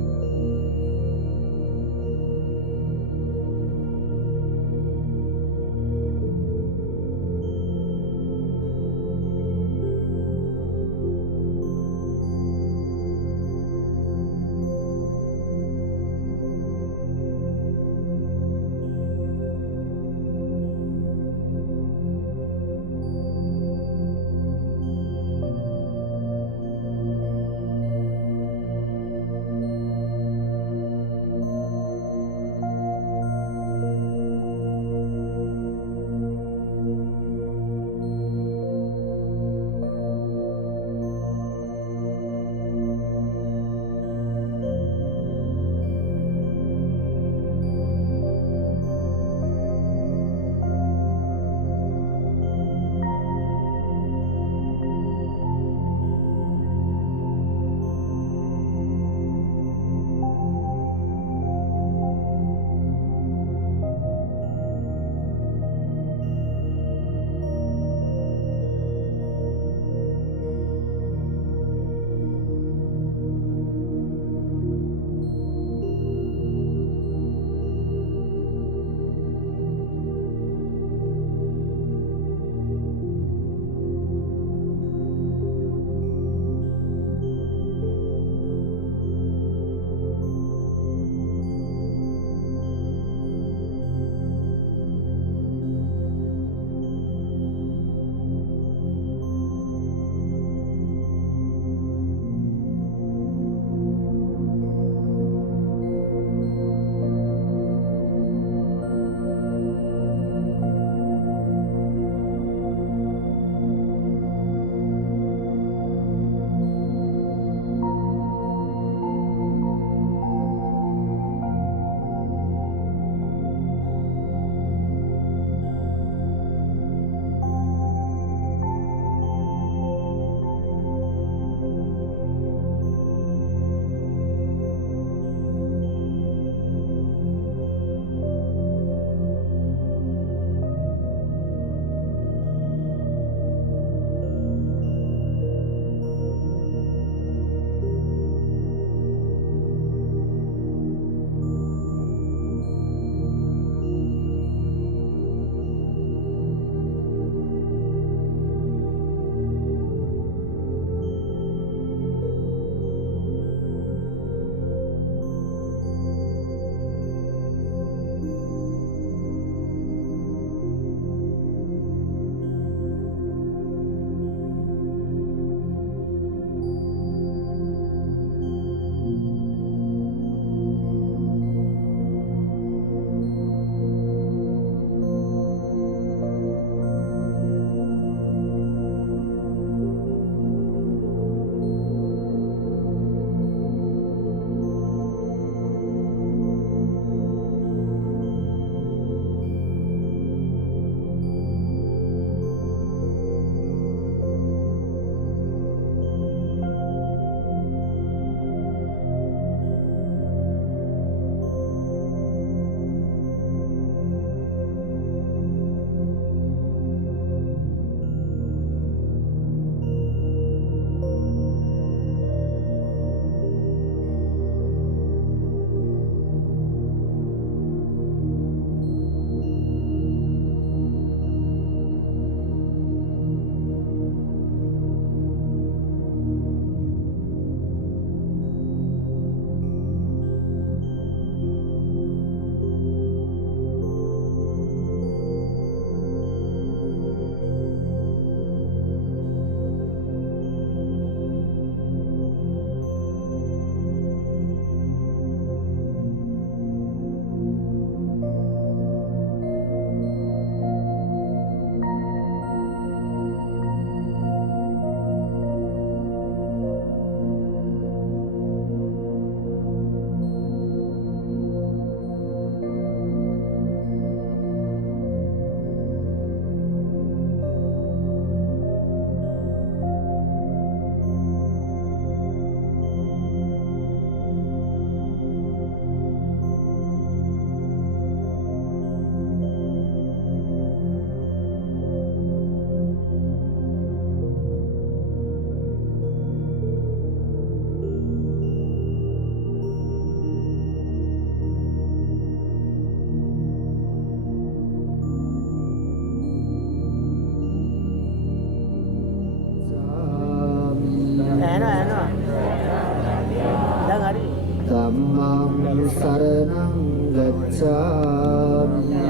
ගච්ඡාමි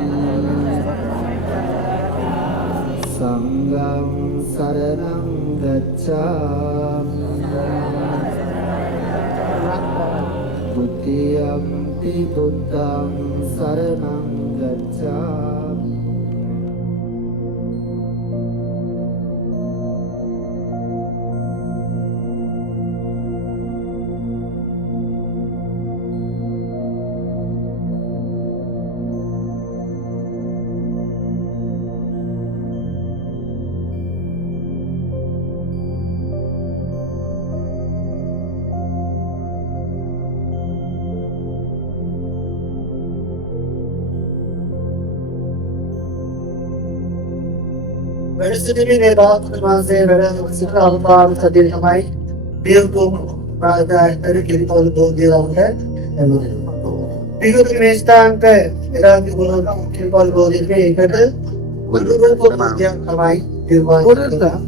සංඝං සරණං ගච්ඡාමි द्वितीयम्पि बुद्धं शरणं गच्छामि වැඩසිටින්නේ භාගතුන් වහන්සේ වැඩ සිට අවතාර සදින තමයි දේවකෝම ප්‍රාදායතර කිරිපොල් බෝධියවන්ට එන්නේ. පිටුතුනි මේ ස්ථානට එරාගේ ගුණ කිරිපොල් බෝධියේ එකට බුදුරූප පූජා තමයි නිර්මාණය කරලා.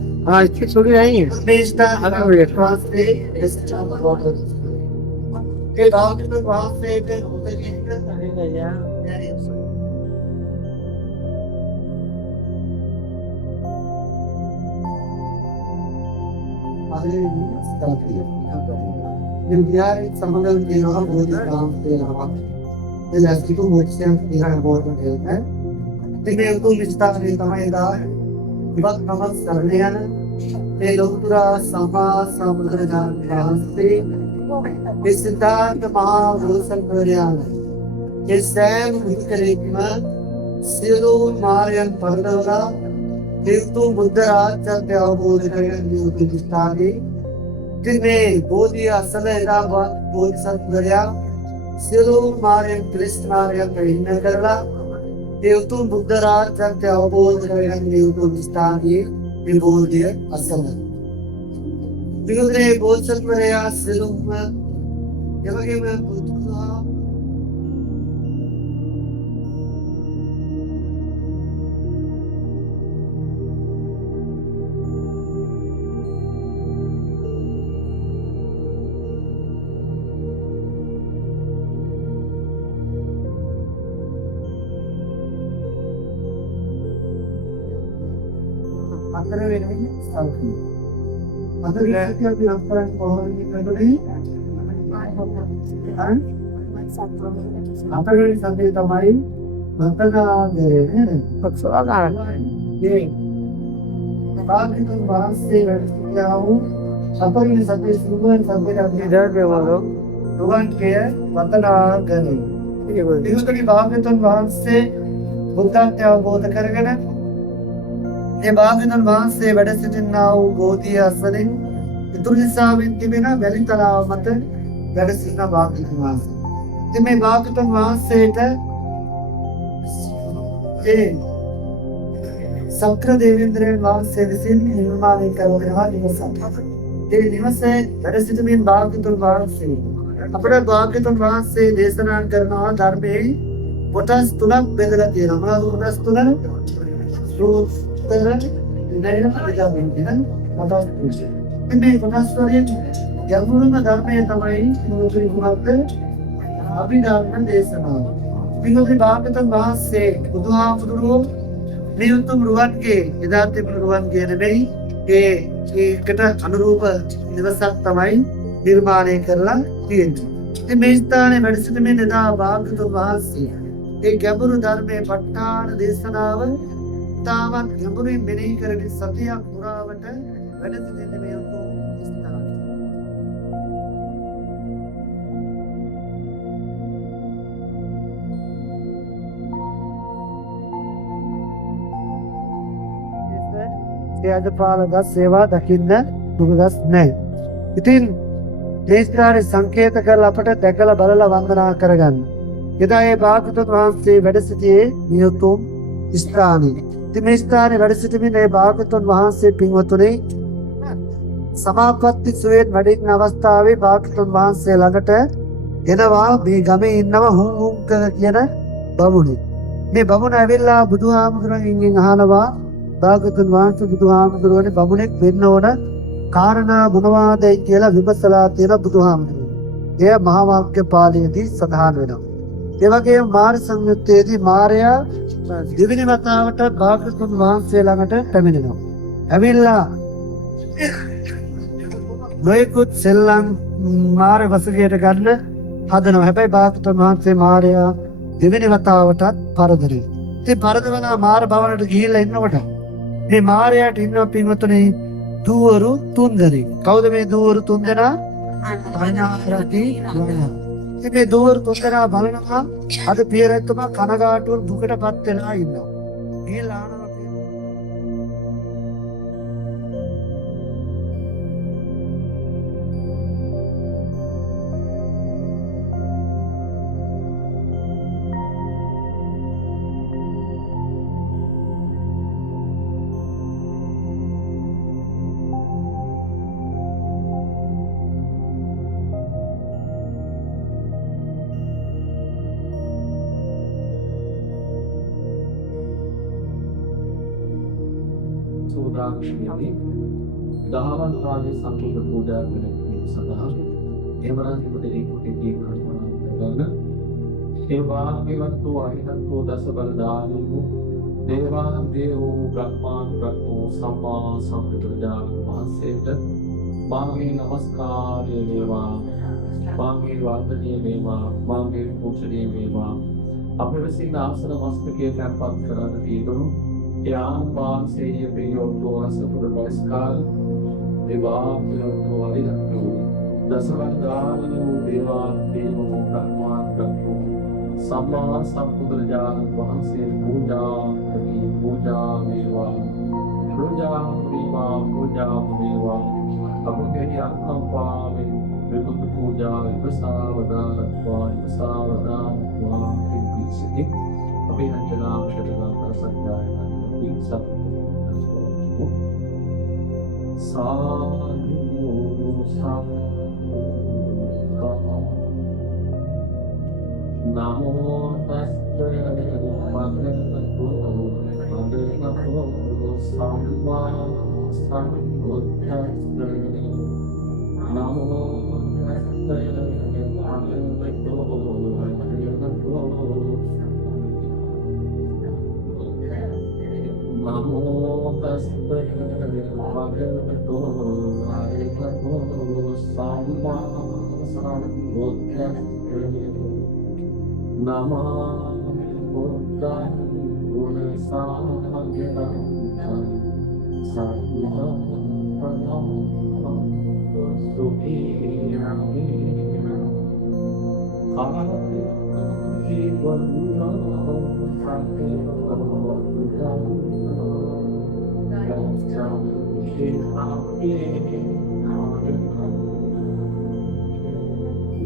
ඉතින් සුළු නෑ. මේ ස්ථාන වහන්සේ එස්ටාම් වෝටර්. ඒ භාගතුන් වහන්සේට උපදෙස් Biar sambil di rumah boleh dalam di rumah. Jelas itu musim tidak boleh dia. Jadi itu mesti kita dah. Buat nama sarnian. Doktora sama samudra bahasa. Bisita maha rusan berian. Kisah kerana silu marian perdana. Itu Buddha Raja Dewa dengan Yudhi Stadi. Kini Bodhi Asala Irama Bodhi Satgurya Silu Mariam Krishna yang berhina kerana itu Buddha Raja Dewa dengan Yudhi Stadi di Bodhi Asala. Begini Bodhi Satgurya Silu yang bagaimana Buddha antara ini salju. Antara ini apa yang pohon ini tadi? Antara ini sampai tamai, antara ini. Persoalan. Ini. Kalau itu bahasa yang antara ini sampai semua sampai ada di mana? Tuhan kaya, antara ini. Itu tadi bahasa bahasa bukan yang bodoh kerana. මේ භාග්‍යවතුන් වහන්සේ වැඩ සිටිනා වූ බෝධිය අසලින් ඉතුරු දිසාවෙන් තිබෙන වැලි තලාව මත වැඩ සිටින භාග්‍යවතුන් වහන්සේ. ඉතින් මේ භාග්‍යවතුන් වහන්සේට ඒ සක්‍ර දේවේන්ද්‍රයන් වහන්සේ විසින් නිර්මාණය කරනවා නිවසක්. ඒ නිවසේ වැඩ සිටින භාග්‍යවතුන් වහන්සේ අපේ භාග්‍යවතුන් වහන්සේ දේශනා කරනවා ධර්මයේ කොටස් තුනක් බෙදලා තියෙනවා. කොටස් තුන Ini konaswarian yang belum ada yang tamai menurut hukum Abhidharma Desana. Minggu Bhagavatam bahasa Buddha Buddha ini untuk meruan ke, idarti meruan ke nebei ke kita anurupa nivasak tamai nirmane kerla tiyen. Ini mesthane වැඩසිටීමේ නේද Bhagavatam bahasa. ඒ ගැඹුරු ධර්මයේ ප ဋ ාණ දේශනාව තාවත් ගැඹුරින් මෙනෙහි කරගෙන සතියක් පුරාවට වැඩ සිටින්න මේ උතුම් ස්ථානය. සේජපාලක සේවා දකින්න දුකගස් නැහැ. ඉතින් දේශනාවේ සංකේත කරලා අපට දැකලා බලලා වන්දනා කරගන්න. එදා ඒ භාගතුන් වහන්සේ වැඩ සිටියේ මේ උතුම් ස්ථානයේ. ඉතින් මේ ස්ථානයේ වැඩ සිටින මේ භාගතුන් වහන්සේ පින්වතුනි සමාපatti සුවේත් වැඩින අවස්ථාවේ භාගතුන් වහන්සේ ළඟට එනවා මේ ගමේ ඉන්නව හුම් කියන බමුණෙක්. මේ බමුණ ඇවිල්ලා බුදුහාමුදුරන්ගෙන් අහනවා භාගතුන් වහන්සේ බුදුහාමුදුරනේ බමුණෙක් වෙන්න ඕන කාරණා මොනවාදයි කියලා විමසලා තියෙන බුදුහාමුදුරුවෝ. එය මහා වාක්‍ය පාළියේදී සඳහන් වෙනවා. ඒ වගේම මාර සංයුත්තේදී මාරයා දෙවෙනි වතාවට භාග්‍යවතුන් වහන්සේ ළඟට පැමිණෙනවා. ඇවිල්ලා නොයෙකුත් සෙල්ලම් මාර වශයෙන් ගන්න හදනවා. හැබැයි භාග්‍යවතුන් වහන්සේ මාරයා දෙවෙනි වතාවටත් පරදරේ. ඉතින් පරදවලා මාර භවනට ගිහිල්ලා ඉන්නකොට මේ මාරයාට ඉන්න පින්වතුනි දූවරු 3 දෙනෙක්. කවුද මේ දූවරු 3 දෙනා? පඤ්ඤාරති ගෝණා. ඉතින් මේ දූවරු 3 දෙනා බලනවා අද පියරැත්තම කනගාටුව දුකටපත් වෙලා ඉන්නවා. ගිහිල්ලා ආනවා සෝදාක්ෂණයේදී දහවල් කාලයේ සම්පූර්ණ පූජා කරන සඳහා එවරන් දෙවියන් කුටියේ කල්පනා කරන ඒ වාග්යවත් වූ අහිතත් වූ දස බලදානී වූ දේවාන් දේවෝ බ්‍රහ්මාන් බ්‍රහ්මෝ සම්මා සම්බුදුරජාණන් වහන්සේට මාගේ නමස්කාරය වේවා මාගේ වන්දනීය වේවා මාගේ පූජනීය වේවා අප විසින් ආසන මස්තකයේ තැන්පත් කරන තීරුණු යාන් වහන්සේ පියොට්ටෝ රසපුර නමස්කාර දේවාපියොට්ටෝ අරිහත්තු දසවන්දානී වූ දේවාන් දේවෝ බ්‍රහ්මාන් බ්‍රහ්මෝ සම්මා සම්බුදුරජාණන් වහන්සේ පූජා වේවා පූජා වේවා අපගේ අනුකම්පාවෙන් විදුත් පූජා විසාවදානත්වා පිළිසිතේ අපේ අංජනා ක්ෂේත්‍රගත සත්‍යයන් පිසත් සාදු සාදු නමෝ තස්සේ භගවතු සම්මා සම්බුද්දස්සේ නමෝ තස්සේ භගවතු නමෝ තස්සේ භගවතු සම්මා සම්බුද්දස්සේ නමාමි බුද්ධං ගුණ සාගරං සම්මා සුඛීයමි කාලේ ජීවන්නෝ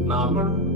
නම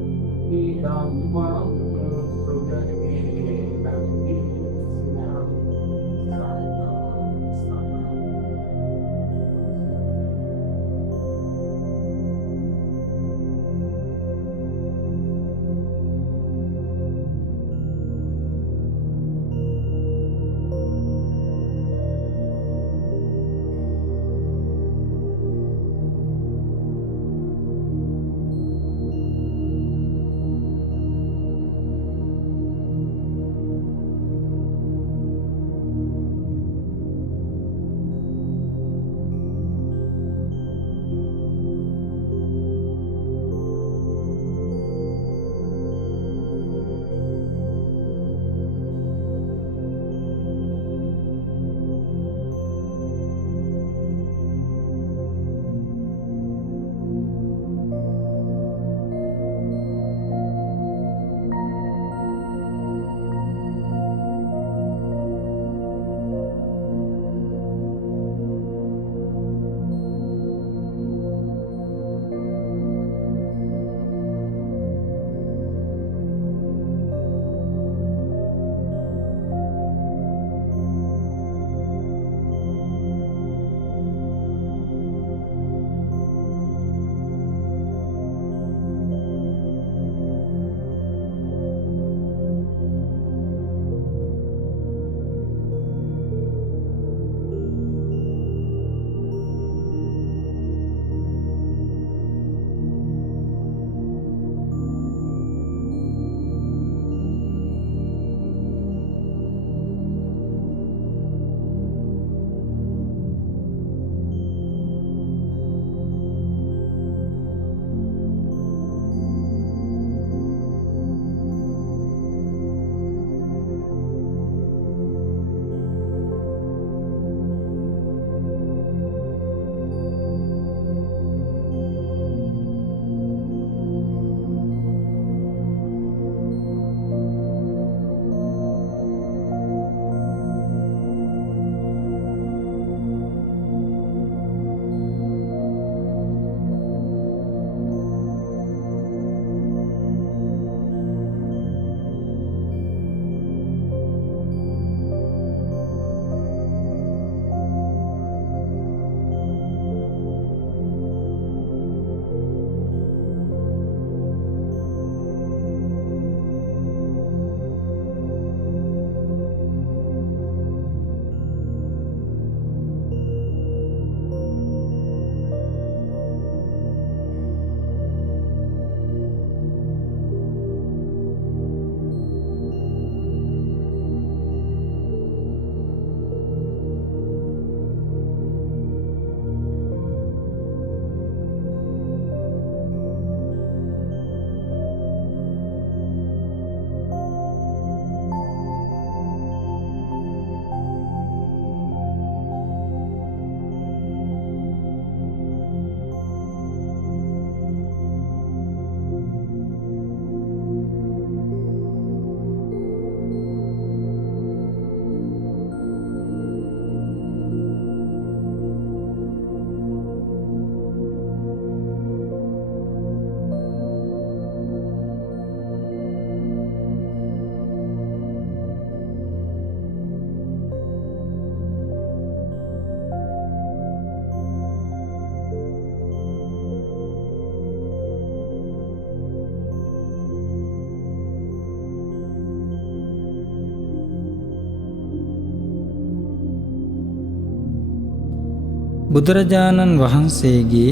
බුදුරජාණන් වහන්සේගේ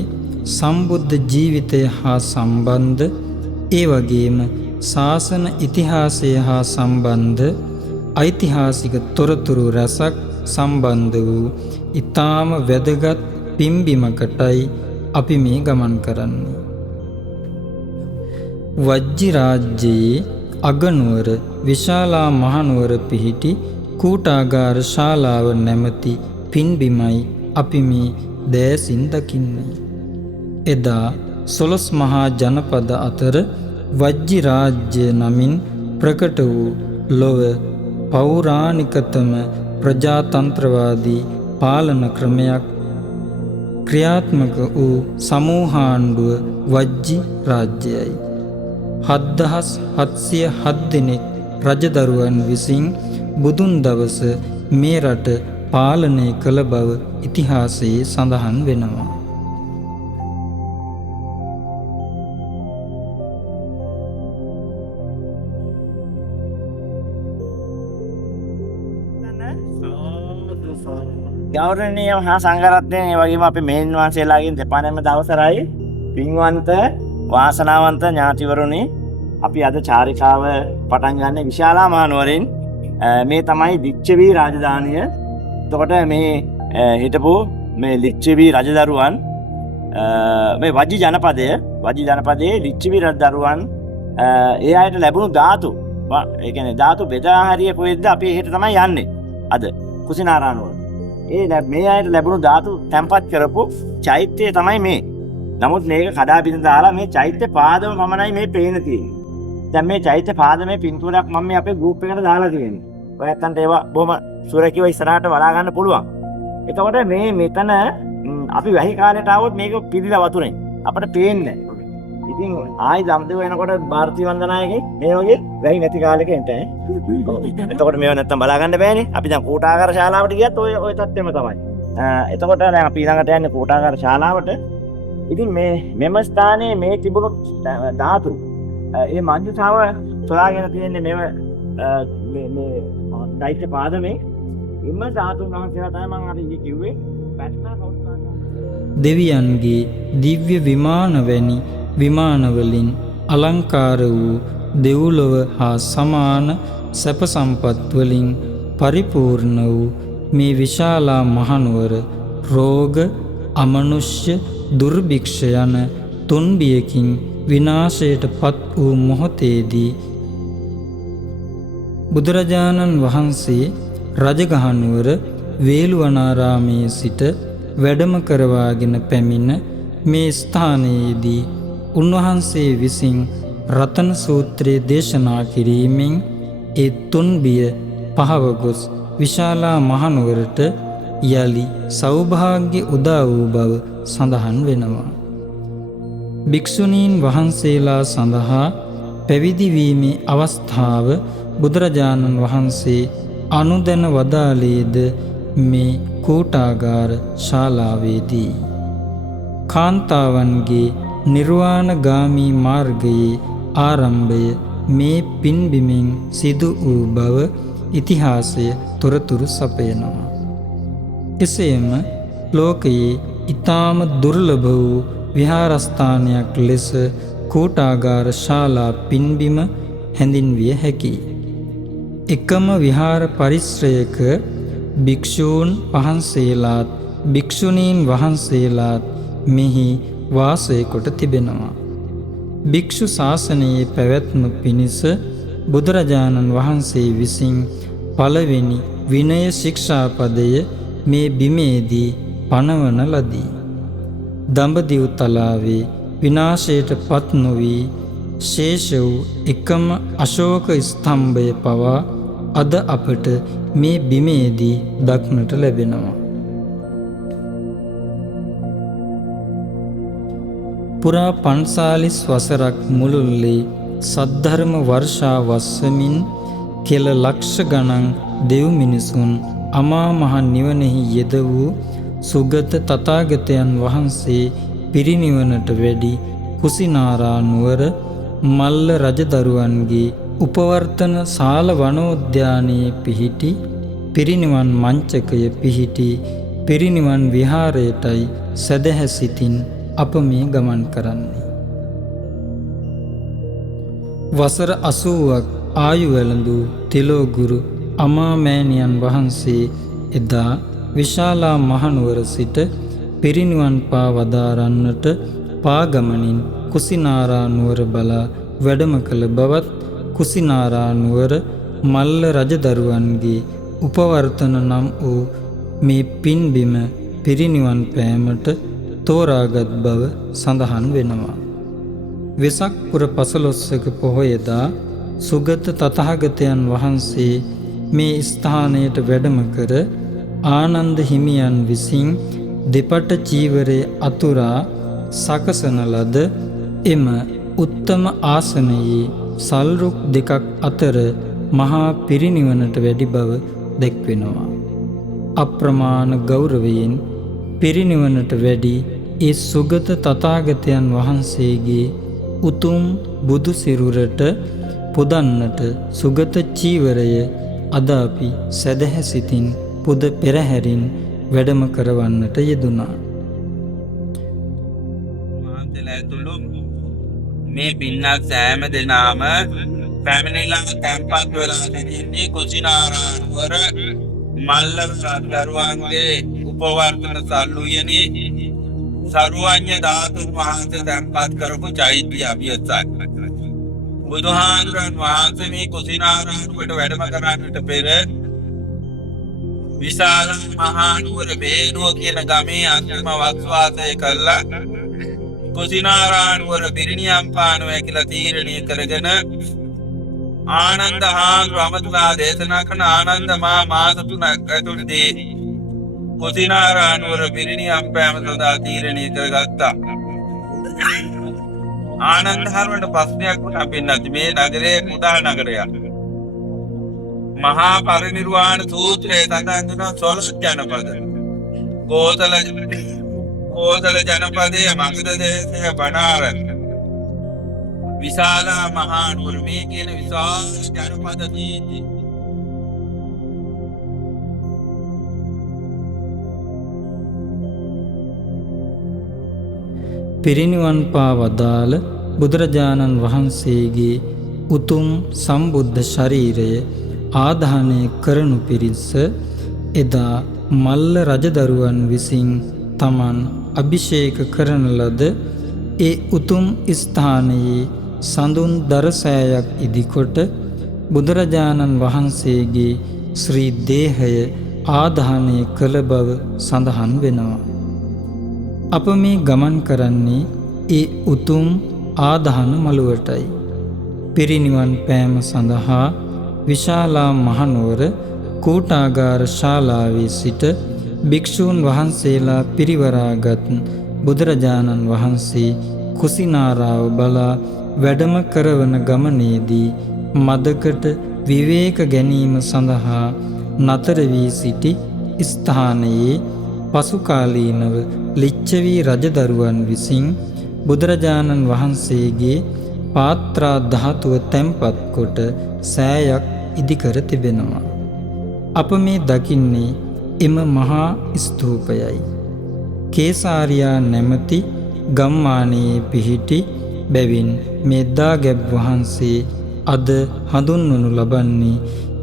සම්බුද්ධ ජීවිතය හා සම්බන්ධ ඒ වගේම ශාසන ඉතිහාසය හා සම්බන්ධ ඓතිහාසික තොරතුරු රැසක් සම්බන්ධ වූ ඊටාම වැදගත් පින්බිමකටයි අපි මේ ගමන් කරන්නේ. වජ්ජි රාජ්‍යයේ අගනුවර විශාලා මහනුවර පිහිටි කූටාගාර ශාලාව නැමැති පින්බිමයි අපි මේ දෑසින් දකින්නේ. එදා 12 මහා ජනපද අතර වජ්ජි රාජ්‍ය නමින් ප්‍රකට වූ ලොව පෞරාණිකතම ප්‍රජාතන්ත්‍රවාදී පාලන ක්‍රමයක් ක්‍රියාත්මක වූ සමූහාණ්ඩුව වජ්ජි රාජ්‍යයයි. 7707 දෙනෙක් රජදරුවන් විසින් බුදුන් දවස මේ රට පාලනය කළ බව ඉතිහාසයේ සඳහන් වෙනවා. ගෞරවනීය මහා සංඝරත්නය ඒ වගේම අපි මෙහෙන් වහන්සේලාගෙන් දෙපාරම දවසරයි පින්වන්ත වාසනාවන්ත ඥාතිවරුනි අපි අද චාරිකාව පටන් ගන්න විශාලා මහනුවරින් මේ තමයි ලිච්ඡවී රාජධානිය. එතකොට මේ හිටපු මේ ලිච්ඡවී රජදරුවන් මේ වජ්ජි ජනපදයේ ලිච්ඡවී රජදරුවන් ඒ අයට ලැබුණු ධාතු ඒ කියන්නේ ධාතු බෙදා හරිය කොහෙද අපි එහෙට තමයි යන්නේ අද කුසිනාරානුවර. මේ අයට ලැබුණු ධාතු තැන්පත් කරපු චෛත්‍යය තමයි මේ. නමුත් මේක කඩා බිඳ දාලා මේ චෛත්‍ය පාදම පමණයි මේ පේන තියෙන්නේ. දැන් මේ චෛත්‍ය පාදමේ පින්තූරයක් මම මේ අපේ ගෲප් එකට දාලා තියෙනවා. ඔයත්තන්ට ඒවා බොහොම සුරකිව ඉස්සරහට බලා ගන්න පුළුවන්. එතකොට මේ මෙතන අපි වැහි කාලයට ආවොත් මේක පිළිලා වතුනේ. අපිට පේන්නේ නැහැ. ඉතින් ආයි දම්දෙව වෙනකොට ಭಾರತೀಯ වන්දනායකේ මේ වගේ වැහි නැති කාලෙක එන්ට එතකොට මේව නැත්තම් බලා ගන්න බෑනේ. අපි දැන් කෝටාගාර ශාලාවට ගියත් ඔය තත්ත්වෙම තමයි. එතකොට දැන් අපි ඊළඟට යන්නේ කෝටාගාර ශාලාවට. ඉතින් මෙම ස්ථානයේ මේ තිබුණු ධාතු ඒ මංජුසාව සොයාගෙන තියෙන්නේ මේ දෛත්‍ය පාදමේ එම ධාතුන් වහන්සේලා තමයි මම අර ඉන්නේ කිව්වේ. පැට්නා කෞතුකාගාර දෙවියන්ගේ දිව්‍ය විමාන වැනි විමානවලින් අලංකාර වූ දෙව්ලොව හා සමාන සැප සම්පත් වලින් පරිපූර්ණ වූ මේ විශාලා මහනුවර රෝග අමනුෂ්‍ය දුර්භික්ෂ යන තුන්බියකින් විනාශයට පත් වූ මොහොතේදී බුදුරජාණන් වහන්සේ රජගහනුවර වේළුවනාරාමයේ සිට වැඩම කරවාගෙන පැමිණ මේ ස්ථානයේදී උන්වහන්සේ විසින් රතන සූත්‍රයේ දේශනා කිරීමෙන් ඒ තුන්බිය පහව ගොස් විශාලා මහනුවරට යලි සෞභාග්‍ය උදා වූ බව සඳහන් වෙනවා. භික්ෂුණීන් වහන්සේලා සඳහා පැවිදි වීමේ අවස්ථාව බුදුරජාණන් වහන්සේ අනුදැන වදාළේද මේ කූටාගාර ශාලාවේදී. කාන්තාවන්ගේ නිර්වාණගාමී මාර්ගයේ ආරම්භය මේ පින්බිමෙන් සිදු වූ බව ඉතිහාසය තොරතුරු සපයනවා. එසේම ලෝකයේ ඊටාම දුර්ලභ වූ විහාරස්ථානයක් ලෙස කූටාගාර ශාලා පින්බිම හැඳින්විය හැකියි. එකම විහාර පරිශ්‍රයක භික්ෂූන් වහන්සේලාත් භික්ෂුණීන් වහන්සේලාත් මෙහි වාසය කොට තිබෙනවා. භික්ෂු ශාසනයේ පැවැත්ම පිණිස බුදුරජාණන් වහන්සේ විසින් පළවෙනි විනය ශික්ෂාපදය මේ බිමේදී පනවන ලදී. දඹදිව් තලාවේ විනාශයට පත් නොවී ශේෂ වූ එකම අශෝක ස්තම්භය පවා අද අපට මේ බිමේදී දක්නට ලැබෙනවා. පුරා 45 වසරක් මුළුල්ලේ සද්ධර්ම වර්ෂා වස්සමින් කෙල ලක්ෂ ගණන් දෙව් මිනිසුන් අමා මහ නිවනෙහි යෙද වූ සුගත තථාගතයන් වහන්සේ පිරිනිවනට වැඩි කුසිනාරා නුවර මල්ල රජදරුවන්ගේ උපවර්තන ශාල වනෝද්‍යානයේ පිහිටි පිරිනිවන් මංචකය පිහිටි පිරිනිවන් විහාරයටයි සදහැ සිතින් අප මේ ගමන් කරන්නේ. වසර 80ක් ආයු වැළඳූ තිලෝගුරු අමාමෑණියන් වහන්සේ එදා විශාලා මහනුවර සිට පිරිනිවන් පා වදාරන්නට පාගමනින් කුසිනාරා නුවර බලා වැඩම කළ බවත් කුසිනාරා නුවර මල්ල රජදරුවන්ගේ උපවර්තන නම් වූ මේ පින්බිම පිරිනිවන් පෑමට තෝරාගත් බව සඳහන් වෙනවා. වෙසක් පුර 15 පොහොයදා සුගත තථාගතයන් වහන්සේ මේ ස්ථානයට වැඩම කර ආනන්ද හිමියන් විසින් දෙපට චීවරයේ අතුරා සකසන ලද එම උත්තම ආසනයේ සල්රුක් දෙකක් අතර මහා පිරිනිවනට වැඩි බව දැක්වෙනවා. අප්‍රමාණ ගෞරවයෙන් පිරිනිවනට වැඩි ඒ සුගත තථාගතයන් වහන්සේගේ උතුම් බුදු සිරුරට පුදන්නට සුගත චීවරය අද අපි සදහැ සිතින් පුද පෙරහැරින් වැඩම කරවන්නට යෙදුණා. ඇතුළු මේ පින්නක් සෑම දෙනාම පැමිණිලා තැන්පත් වෙලා සිටින්නේ කුසිනාරා නුවර මල්ල දරුවන්ගේ උපවර්තන සල්ලුයනේ සරුවඤ්ඤ ධාතුන් වහන්සේ තැන්පත් කරපු චෛත්‍ය අභියසයි. බුදුහාඳුරන් වහන්සේ මේ කුසිනාරා නුවරට වැඩම කරන්නට පෙර විශාල මහා නුවර බේරුව කියන ගමේ අන්තිම වස්වාසය කළා. කුසිනාරා නුවර පිරිනිවන් පානවා කියලා තීරණය කරගෙන ආනන්ද හාමුදුරුවෝ අමතලා දේශනා කරන ආනන්ද මාස 3ක් ඇතුළතදී කුසිනාරා නුවර පිරිනිවන් පෑම සඳහා තීරණය කරගත්තා. ආනන්ද හාමුදුරුවන්ට ප්‍රශ්නයක් වුණා පින්නත් මේ නගරේ කුඩා නගරයක්. මහා පරිනිර්වාණ සූත්‍රයේ සඳහන් වෙන 12 ජනපද. කෝසල ජනපදයේ මගධ දේශයේ බණාරත් විශාලා මහා නුවර මේ කියන විශාල ජනපද දීති පිරිනිවන් පා වදාළ බුදුරජාණන් වහන්සේගේ උතුම් සම්බුද්ධ ශරීරය ආදාහනය කරනු පිරිස එදා මල්ල රජදරුවන් විසින් තමන් අභිෂේක කරන ලද ඒ උතුම් ස්ථානයේ සඳුන් දරසෑයක් ඉදිකොට බුදුරජාණන් වහන්සේගේ ශ්‍රී දේහය ආදාහනය කළ බව සඳහන් වෙනවා. අප මේ ගමන් කරන්නේ ඒ උතුම් ආදාහන මළුවටයි. පිරිනිවන් පෑම සඳහා විශාලා මහනුවර කූටාගාර ශාලාවේ සිට භික්ෂූන් වහන්සේලා පිරිවරාගත් බුදුරජාණන් වහන්සේ කුසිනාරාව බලා වැඩම කරවන ගමනේදී මදකට විවේක ගැනීම සඳහා නතර වී සිටි ස්ථානයේ පසුකාලීනව ලිච්ඡවී රජදරුවන් විසින් බුදුරජාණන් වහන්සේගේ පාත්‍රා ධාතුව තැන්පත් කොට සෑයක් ඉදිකර තිබෙනවා. අප මේ දකින්නේ එම මහා ස්තූපයයි. කේසාරියා නැමැති ගම්මානයේ පිහිටි බැවින් මේ දාගැබ් වහන්සේ අද හඳුන්වනු ලබන්නේ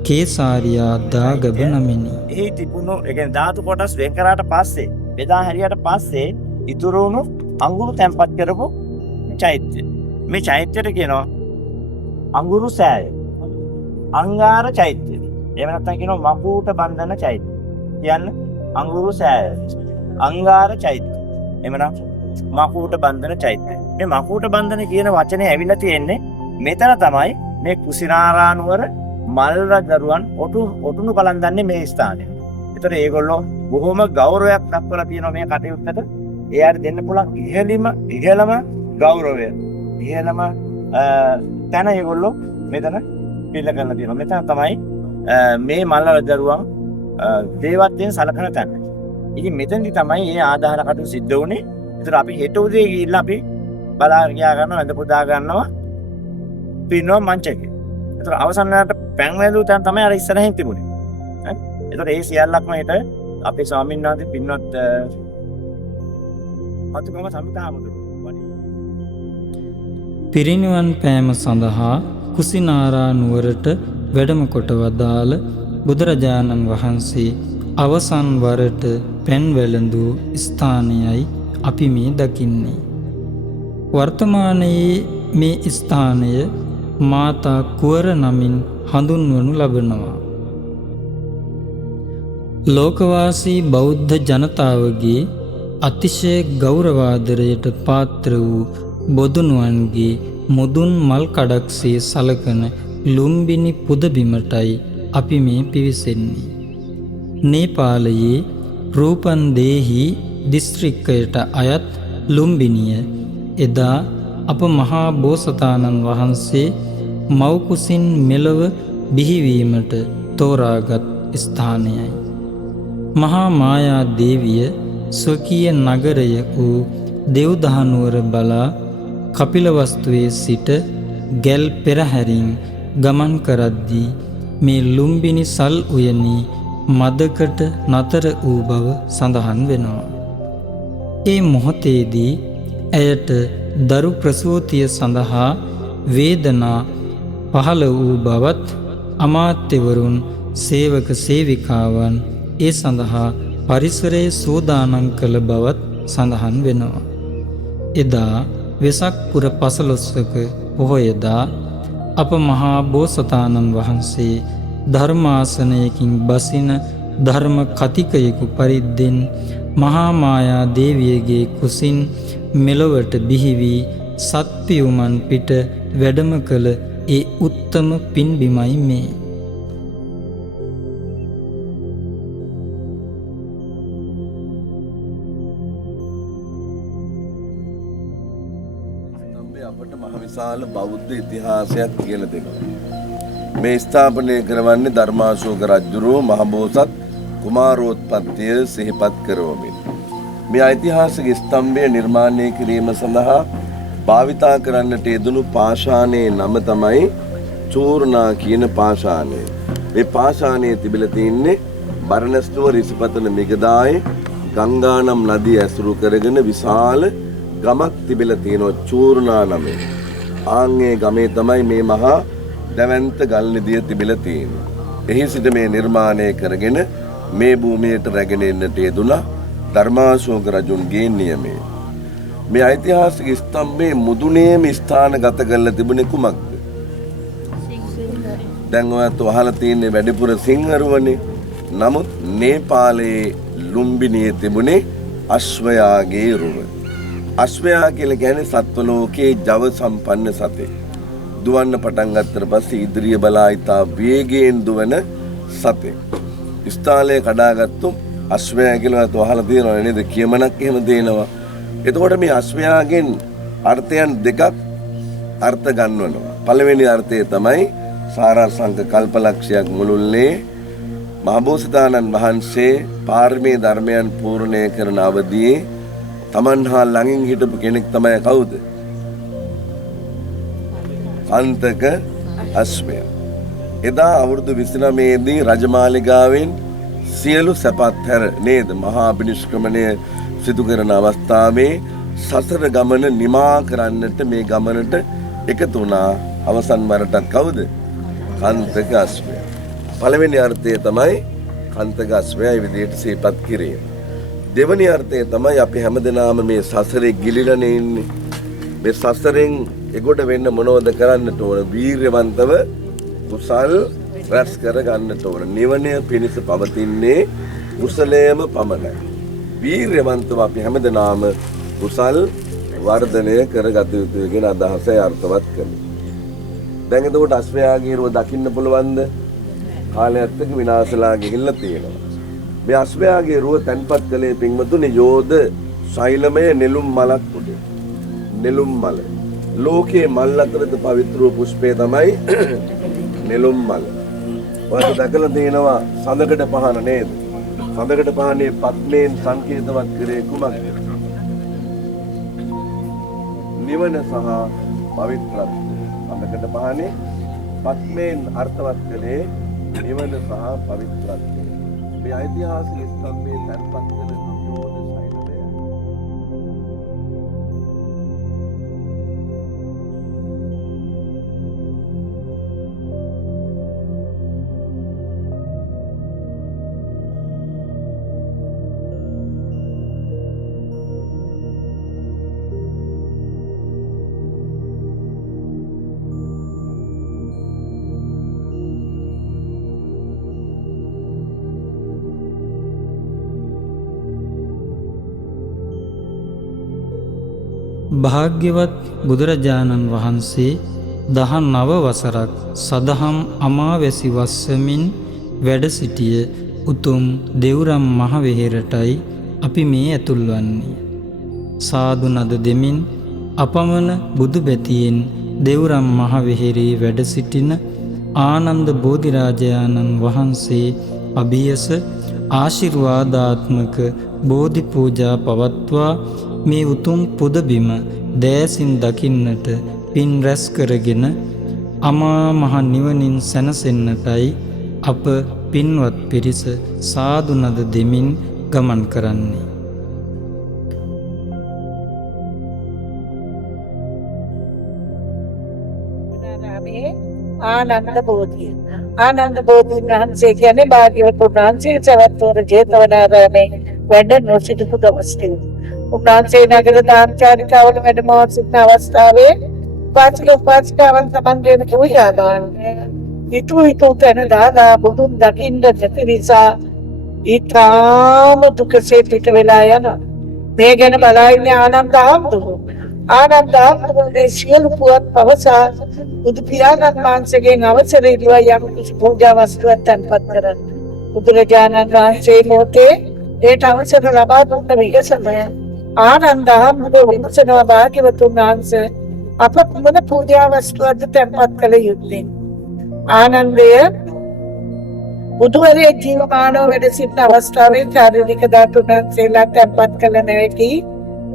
කේසාරියා දාගැබ නමිනි. එහි තිබුණු ඒ කියන්නේ ධාතු කොටස් වෙන් කරාට පස්සේ බෙදා හැරියට පස්සේ ඉතුරු වුණු අඟුරු තැන්පත් කරපු චෛත්‍ය. මේ චෛත්‍යයට කියනවා අඟුරු සෑය. අංගාර චෛත්‍ය. එහෙම නැත්නම් කියනවා මකුට බන්ධන චෛත්‍ය. කියන්නේ අඟුරු සෑය. අංගාර චෛත්‍ය. එහෙමනම් මකුට බන්ධන චෛත්‍ය. මේ මකුට බන්ධන කියන වචනේ ඇවිල්ලා තියෙන්නේ මෙතන තමයි මේ කුසිනාරා නුවර මල් රජදරුවන් ඔටුනු කලන්දන්නේ මේ ස්ථානයේ. ඒතර ඒගොල්ලෝ බොහොම ගෞරවයක් දක්වලා තියෙනවා මේ කටයුත්තට. එයාට දෙන්න පුළුවන් ඉහළම ගෞරවය. ඉහළම තැන ඒගොල්ලෝ මෙතන පිළ කරලා තියෙනවා. මෙතන තමයි මේ මල් රජදරුවන් දේවත්වයෙන් සලකන තැන. ඉතින් මෙතනදි තමයි මේ ආදාහන කටයුතු සිද්ධ වුණේ. ඒතර අපි හෙට උදේ ගිහිල්ලා අපි බලා ගියා ගන්නවා වැඳ පුදා ගන්නවා පින්නවා මංචකේ. ඒතර අවසන් වලට පැන් වැඳු තැන තමයි අර ඉස්සරහින් තිබුණේ. ඒතර ඒ සියල්ලක්ම හෙට අපේ ස්වාමීන් වහන්සේ පින්වත් අතුගම සමිතාමුදුරු පිරිනිවන් පෑම සඳහා කුසිනාරා නුවරට වැඩම කොට වදාළ බුදුරජාණන් වහන්සේ අවසන් වරට පෙන් වැළඳූ ස්ථානයයි අපි මේ දකින්නේ. වර්තමානයේ මේ ස්ථානය මාතා කුවර නමින් හඳුන්වනු ලබනවා. ලෝකවාසී බෞද්ධ ජනතාවගේ අතිශය ගෞරවාදරයට පාත්‍ර වූ බොදුනුවන්ගේ මුදුන් මල් කඩක්සේ සලකන ලුම්බිනි පුදබිමටයි අපි මේ පිවිසෙන්නේ. නේපාලයේ රූපන්දේහි දිස්ත්‍රික්කයට අයත් ලුම්බිනිය එදා අප මහා බෝසතාණන් වහන්සේ මව්කුසින් මෙලොව බිහිවීමට තෝරාගත් ස්ථානයයි. මහා මායා දේවිය ස්වකීය නගරය වූ දෙව්දහනුවර බලා කපිලවස්තුවේ සිට ගැල් පෙරහැරින් ගමන් කරද්දී මේ ලුම්බිනි සල් උයනී මදකට නතර වූ බව සඳහන් වෙනවා. ඒ මොහොතේදී ඇයට දරු ප්‍රසූතිය සඳහා වේදනා පහළ වූ බවත් අමාත්‍යවරුන් සේවක සේවිකාවන් ඒ සඳහා පරිසරයේ සූදානම් කළ බවත් සඳහන් වෙනවා. එදා වෙසක් පුර පසළොස්වක පොහොයදා අප මහා බෝසතාණන් වහන්සේ ධර්මාසනයකින් බසින ධර්ම කතිකයෙකු පරිද්දෙන් මහා මායා දේවියගේ කුසින් මෙලොවට බිහි වී සත්පියුමන් පිට වැඩම කළ ඒ උත්තම පින්බිමයි මේ. අපට මහ විශාල බෞද්ධ ඉතිහාසයක් කියලා දෙනවා. මේ ස්ථාපනය කරවන්නේ ධර්මාශෝක රජුරෝ මහබෝසත් කුමාරෝත්පත්තිය සිහිපත් කරවමින්. මේ ඓතිහාසික ස්තම්භය නිර්මාණය කිරීම සඳහා භාවිතා කරන්නට යෙදුණු පාෂාණයේ නම තමයි චූර්ණා කියන පාෂාණය. මේ පාෂාණයේ තිබිලා තින්නේ බරණැස් නුවර ඉසිපතන මිගදායේ ගංගානම් නදිය ඇසුරු කරගෙන විශාල ගමක් තිබිලා තියෙනවා චූර්ණා නමේ. ආන්ගේ ගමේ තමයි මේ මහා දැවැන්ත ගල් නිදිය තිබිලා තියෙන්නේ. එහි සිට මේ නිර්මාණය කරගෙන මේ භූමියට රැගෙන එන්නට යෙදුණා ධර්මාශෝක රජුන්ගේ නියමය. මේ ඓතිහාසික ස්තම්භයේ මුදුනේම ස්ථානගත කරලා තිබුණේ කුමක්ද? දැන් ඔයත් අහලා තියෙන්නේ වැඩිපුර සිංහරුවනේ. නමුත් නේපාලයේ ලුම්බිනියේ තිබුණේ අශ්වයාගේ රුව. අශ්වයා කියලා කියන්නේ සත්ව ලෝකයේ ජව සම්පන්න සතෙක්. දුවන්න පටන් ගත්තට පස්සේ ඉදිරිය බලා ඉතා වේගයෙන් දුවන සතෙක්. ස්ථාලයේ කඩාගත්තු අශ්වයා කියලා ඔයත් අහලා තියෙනවනේ නේද? කියමනක් එහෙම දෙනවා. එතකොට මේ අශ්වයාගෙන් අර්ථයන් දෙකක් අර්ථ ගන්නවනවා. පළවෙනි අර්ථය තමයි සාරාංශක කල්පලක්ෂයක් මුළුල්ලේ මහබෝසතාණන් වහන්සේ පාරමී ධර්මයන් පූර්ණය කරන අවදියේ තමන් හා ළඟින් හිටපු කෙනෙක් තමයි කවුද? අන්තක අශ්වය. එදා අවුරුදු 29 දී රජමාලිගාවෙන් සියලු සැපත් හැර නේද මහා අභිනිෂ්ක්‍රමණය සිදු කරන අවස්ථාවේ සසර ගමන නිමා කරන්නට මේ ගමනට එකතු වුණා අවසන් වරටත් කවුද? කන්තක අශ්වය. පළවෙනි අර්ථය තමයි කන්තක අශ්වයයි විදිහට සිහිපත් කිරීම. දෙවැනි අර්ථය තමයි අපි හැමදෙනාම මේ සසරේ ගිලිලානේ ඉන්නේ. මේ සසරෙන් එගොඩ වෙන්න මොනවද කරන්නට ඕන? වීර්යවන්තව කුසල් රැස් කර ගන්නට ඕන. නිවන පිණිස පවතින්නේ කුසලයේම පමණයි. වීර්යවන්තව අපි හැමදෙනාම කුසල් වර්ධනය කරගත යුතුයි කියන අදහසයි අර්ථවත් කරන්නේ. දැන් එතකොට අශ්වයාගේ රුව දකින්න පුළුවන්ද? කාලයත් එක්ක විනාශලා ගිහිල්ලා තියෙනවා. මේ අශ්වයාගේ රුව තැන්පත් කළේ පින්වතුනි යෝධ ශෛලමය නෙළුම් මලක් උඩ. නෙළුම් මල. ලෝකේ මල් අතරද පවිත්‍ර වූ පුෂ්පය තමයි නෙළුම් මල. ඔයාලා දැකලා තියෙනවා සඳකඩ පහන නේද? සඳකඩ පහනේ පත්මයෙන් සංකේතවත් කරේ කුමක්ද? නිවන සහ පවිත්‍රත්වය. සඳකඩ පහනේ පත්මයෙන් අර්ථවත් කළේ නිවන සහ පවිත්‍රත්වය. මේ ඓතිහාසික ස්තම්භයේ තැන්පත් කළ යෝධ සෛන්‍යය භාග්‍යවත් බුදුරජාණන් වහන්සේ 19 වසරක් සදහම් අමාවැසි වස්සමින් වැඩ සිටිය උතුම් දෙව්රම් මහවිහෙරටයි අපි මේ ඇතුල් වන්නේ. සාදු නද දෙමින් අපමණ බුදු බැතියෙන් දෙව්රම් මහවිහෙරේ වැඩ සිටින ආනන්ද බෝධිරාජාණන් වහන්සේ අභියස ආශිර්වාදාත්මක බෝධි පූජා පවත්වා මේ උතුම් පුදබිම දෑසින් දකින්නට පින් රැස් කරගෙන අමා මහ නිවනින් සැනසෙන්නටයි අප පින්වත් පිරිස සාදු නද දෙමින් ගමන් කරන්නේ. ආනන්ද බෝධිය. ආනන්ද බෝධීන් වහන්සේ කියන්නේ භාග්‍යවතුන් වහන්සේ සවැත්නුවර ජේතවනාරාමේ වැඩ නොසිටපු දවසේ. උන්වහන්සේ නගර දානචාරිකාවල වැඩම සිටින අවස්ථාවේ උපාසිකාවන් තමන්ගේ පූජාවන් ඉතු තැන දාලා බුදුන් දකින්න නැති නිසා ඊටාම දුකසේ පිට වෙලා යනවා. මේ ගැන බලා ඉන්නේ ආනන්ද හාමුදුරුවෝ. ආනන්ද හාමුදුරුවෝ සියලු පුවත් පවසා බුදු පියාණන් වහන්සේගෙන් අවසර ඉල්ලුවා යම් කිසි පූජා වස්තුවක් තැන්පත් කරන්න. බුදුරජාණන් වහන්සේ මොහොතේ ඒට අවසර ලබා දුන්න විගසමය ආනන්ද හාමුදුරුවෝ විමසනවා භාග්‍යවතුන් වහන්සේ අප කුමන පූජා වස්තුවක්ද තැන්පත් කළ යුත්තේ? ආනන්දය බුදුවරේ ජීවමානව වැඩ සිටින අවස්ථාවේ චාරිත්‍රික ධාතුන්සේලා තැන්පත් කළ නැවකි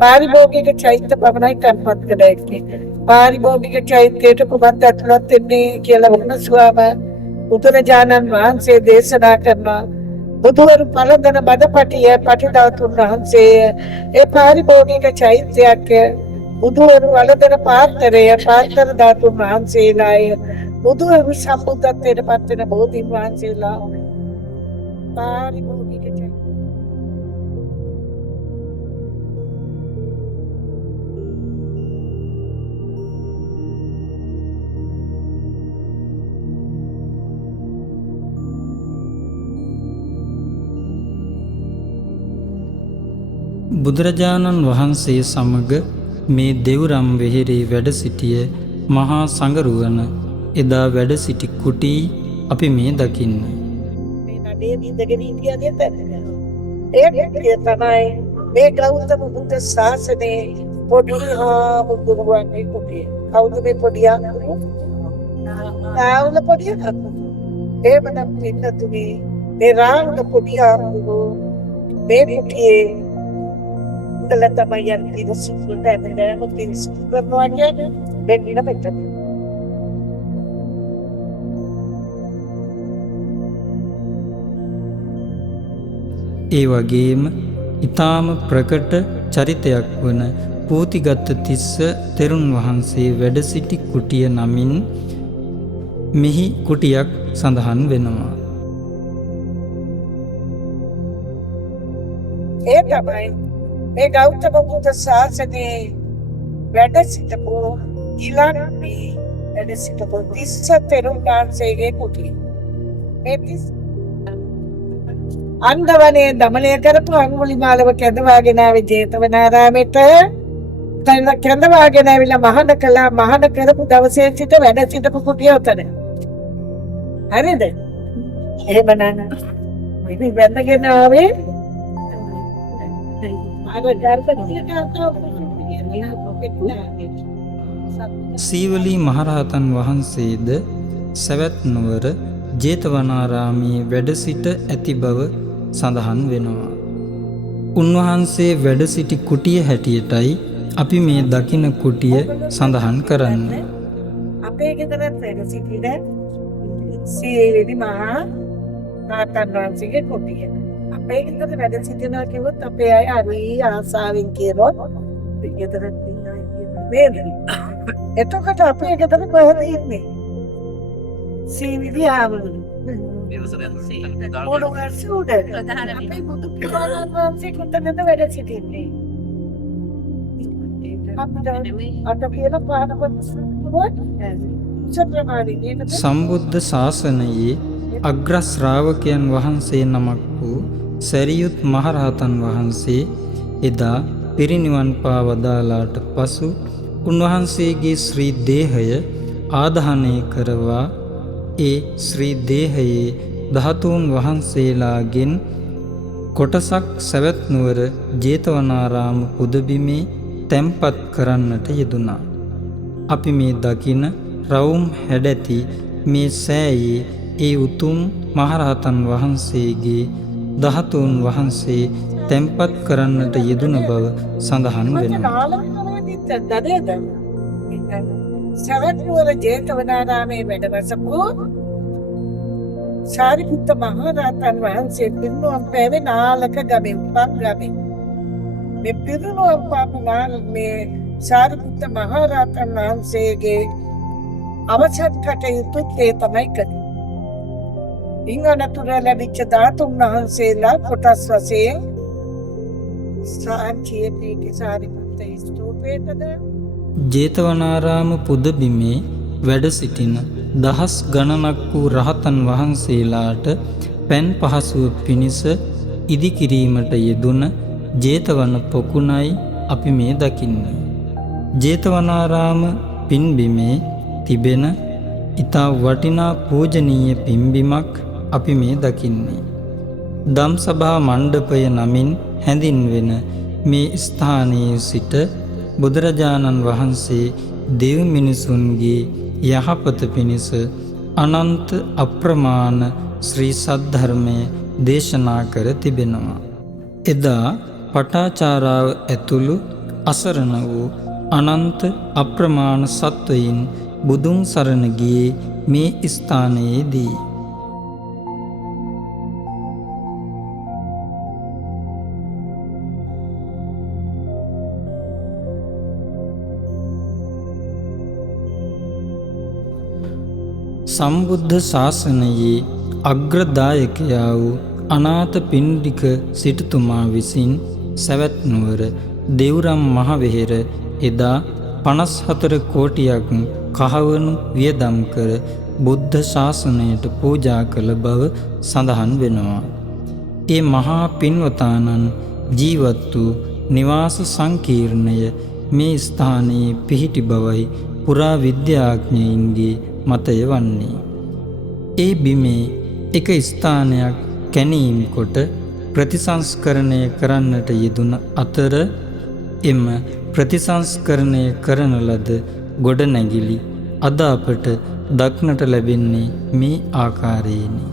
පාරිභෝගික චෛත්‍ය පමණයි තැන්පත් කළ හැකි. පාරිභෝගික චෛත්‍යයට කුමක්ද ඇතුළත් වෙන්නේ කියලා වුණසුවාම බුදුරජාණන් වහන්සේ දේශනා කරනවා බුදුවරු පළඳන බඩපටිය පටිධාතුන් වහන්සේ ඒ පාරිභෝගික චෛත්‍යයක් බුදුවරු වළඳන පාත්‍රය පාත්‍ර ධාතුන් වහන්සේලාය බුදුවරු සම්බුද්ධත්වයට පත් වෙන බෝධීන් වහන්සේලා පාරිභෝගික චෛත්‍ය බුදුරජාණන් වහන්සේ සමග මේ දෙව්රම් වෙහෙරේ වැඩ සිටිය මහා සංඝරුවන එදා වැඩ සිටි කුටි අපි මේ දකින්නේ. මේ නඩේ ඉඳගෙන ඉන්දියාවේ ඒ තමයි මේ ගෞතම බුද්ධ ශාසනයේ පොඩි හාමුදුරුවන්ගේ කුටිය. කවුද මේ පොඩි හාමුදුරුවෝ? රාහුල පොඩි හාමුදුරුවෝ. එහෙමනම් පින්නතුනි මේ රාහුල පොඩි හාමුදුරුවෝ මේ කුටියේ තමයි යන ඉතිරිසිට ඇදලා ඉතිරිසි කරනවා කියන්නේ දෙන්න බෙටද. ඒ වගේම ඊටාම ප්‍රකට චරිතයක් වන පූතිගත් තිස්ස තෙරුන් වහන්සේ වැඩ සිටි කුටිය නමින් මෙහි කුටියක් සඳහන් වෙනවා. ඒ තමයි මේ ගෞතම බුද්ධ ශාසනයේ වැඩ සිටපු ඊළඟේ වැඩ සිටපු තිස්ස තෙරුන් වහන්සේගේ කුටිය. මේ තිස්ස අන්දවනේ දමනය කරපු අඟුලිමාලව කැඳවාගෙන ආවේ ජේතවනාරාමෙට. කැඳවාගෙන ආවිලා මහාන කළා. මහාන කරපු දවසේ සිට වැඩ සිටපු කුටිය උතන. හරිද? එහෙම නෑ. මේ වැඳගෙන ආවේ සීවලී මහරහතන් වහන්සේද සවැත් නුවර ජේතවනාරාමයේ වැඩ සිට ඇති බව සඳහන් වෙනවා. උන්වහන්සේ වැඩ සිටි කුටිය හැටියටයි අපි මේ දකින කුටිය සඳහන් කරන්නේ. අපේ ගෙදර වැඩ සිටින සීවලී මහා රහතන් වහන්සේගේ කුටිය. අපේ ගෙදර වැඩ සිටිනවා කිව්වොත් අපේ අය හරි ආසාවෙන් කියනවා අපේ ගෙදර ඉන්නවා නේද? එතකොට අපේ ගෙදර කොහෙද ඉන්නේ? සීවිදියාවල. මොන වර්ෂුද? අපේ බුදු පියාණන් වහන්සේ කොතනද වැඩ සිටින්නේ? අපිට කියන පාඩම සම්බුද්ධ ශාසනයේ අග්‍ර ශ්‍රාවකයන් වහන්සේ නමක් වූ සැරියුත් මහරහතන් වහන්සේ එදා පිරිනිවන් පා වදාලාට පසු උන්වහන්සේගේ ශ්‍රී දේහය ආදාහනය කරවා ඒ ශ්‍රී දේහයේ ධාතුන් වහන්සේලාගෙන් කොටසක් සවැත් නුවර ජේතවනාරාම පුදබිමේ තැන්පත් කරන්නට යෙදුණා. අපි මේ දකින රවුම් හැඩැති මේ සෑයේ ඒ උතුම් මහරහතන් වහන්සේගේ ධාතුන් වහන්සේ තැන්පත් කරන්නට යෙදුන බව සඳහන් වෙනවා. සවැත් නුවර ජේතවනාරාමේ වැඩවසපු සාරිපුත්ත මහරහතන් වහන්සේ පිරිනුවම් පෑවේ නාලක ගමේ උපන් ගමේ. මේ පිරිනුවම් පාපු මේ සාරිපුත්ත මහරහතන් වහන්සේගේ අවසන් කටයුතු ඒ තමයි කළේ. ඉංගනතුර ලැබිච්ච ධාතුන් වහන්සේලා කොටස් වශයෙන් සාංචියේ පිහිටි සාරිපුත්ත ස්තූපයටද ජේතවනාරාම පුදබිමේ වැඩ සිටින දහස් ගණනක් වූ රහතන් වහන්සේලාට පැන් පහසුව පිණිස ඉදිකිරීමට යෙදුන ජේතවන පොකුණයි අපි මේ දකින්නේ. ජේතවනාරාම පින්බිමේ තිබෙන ඊතා වටිනා පූජනීය පින්බිමක් අපි මේ දකින්නේ. ධම්සභා මණ්ඩපය නමින් හැඳින්වෙන මේ ස්ථානයේ සිට බුදුරජාණන් වහන්සේ දෙව් මිනිසුන්ගේ යහපත පිණිස අනන්ත අප්‍රමාණ ශ්‍රී සද්ධර්මය දේශනා කර තිබෙනවා. එදා පටාචාරාව ඇතුළු අසරණ වූ අනන්ත අප්‍රමාණ සත්වයින් බුදුන් සරණ ගියේ මේ ස්ථානයේදී. සම්බුද්ධ ශාසනයේ අග්‍රදායකයා වූ අනාථ පිණ්ඩික සිටුතුමා විසින් සවැත් නුවර දෙව්රම් මහවෙහෙර එදා 54 කෝටියක් කහවණු වියදම් කර බුද්ධ ශාසනයට පූජා කළ බව සඳහන් වෙනවා. ඒ මහා පින්වතානන් ජීවත් වූ නිවාස සංකීර්ණය මේ ස්ථානයේ පිහිටි බවයි පුරා විද්‍යාඥයින්ගේ මතය වන්නේ. ඒ බිමේ එක ස්ථානයක් කැණීම් කොට ප්‍රතිසංස්කරණය කරන්නට යෙදුන අතර එම ප්‍රතිසංස්කරණය කරන ලද ගොඩනැගිලි අද අපට දක්නට ලැබෙන්නේ මේ ආකාරයෙනි.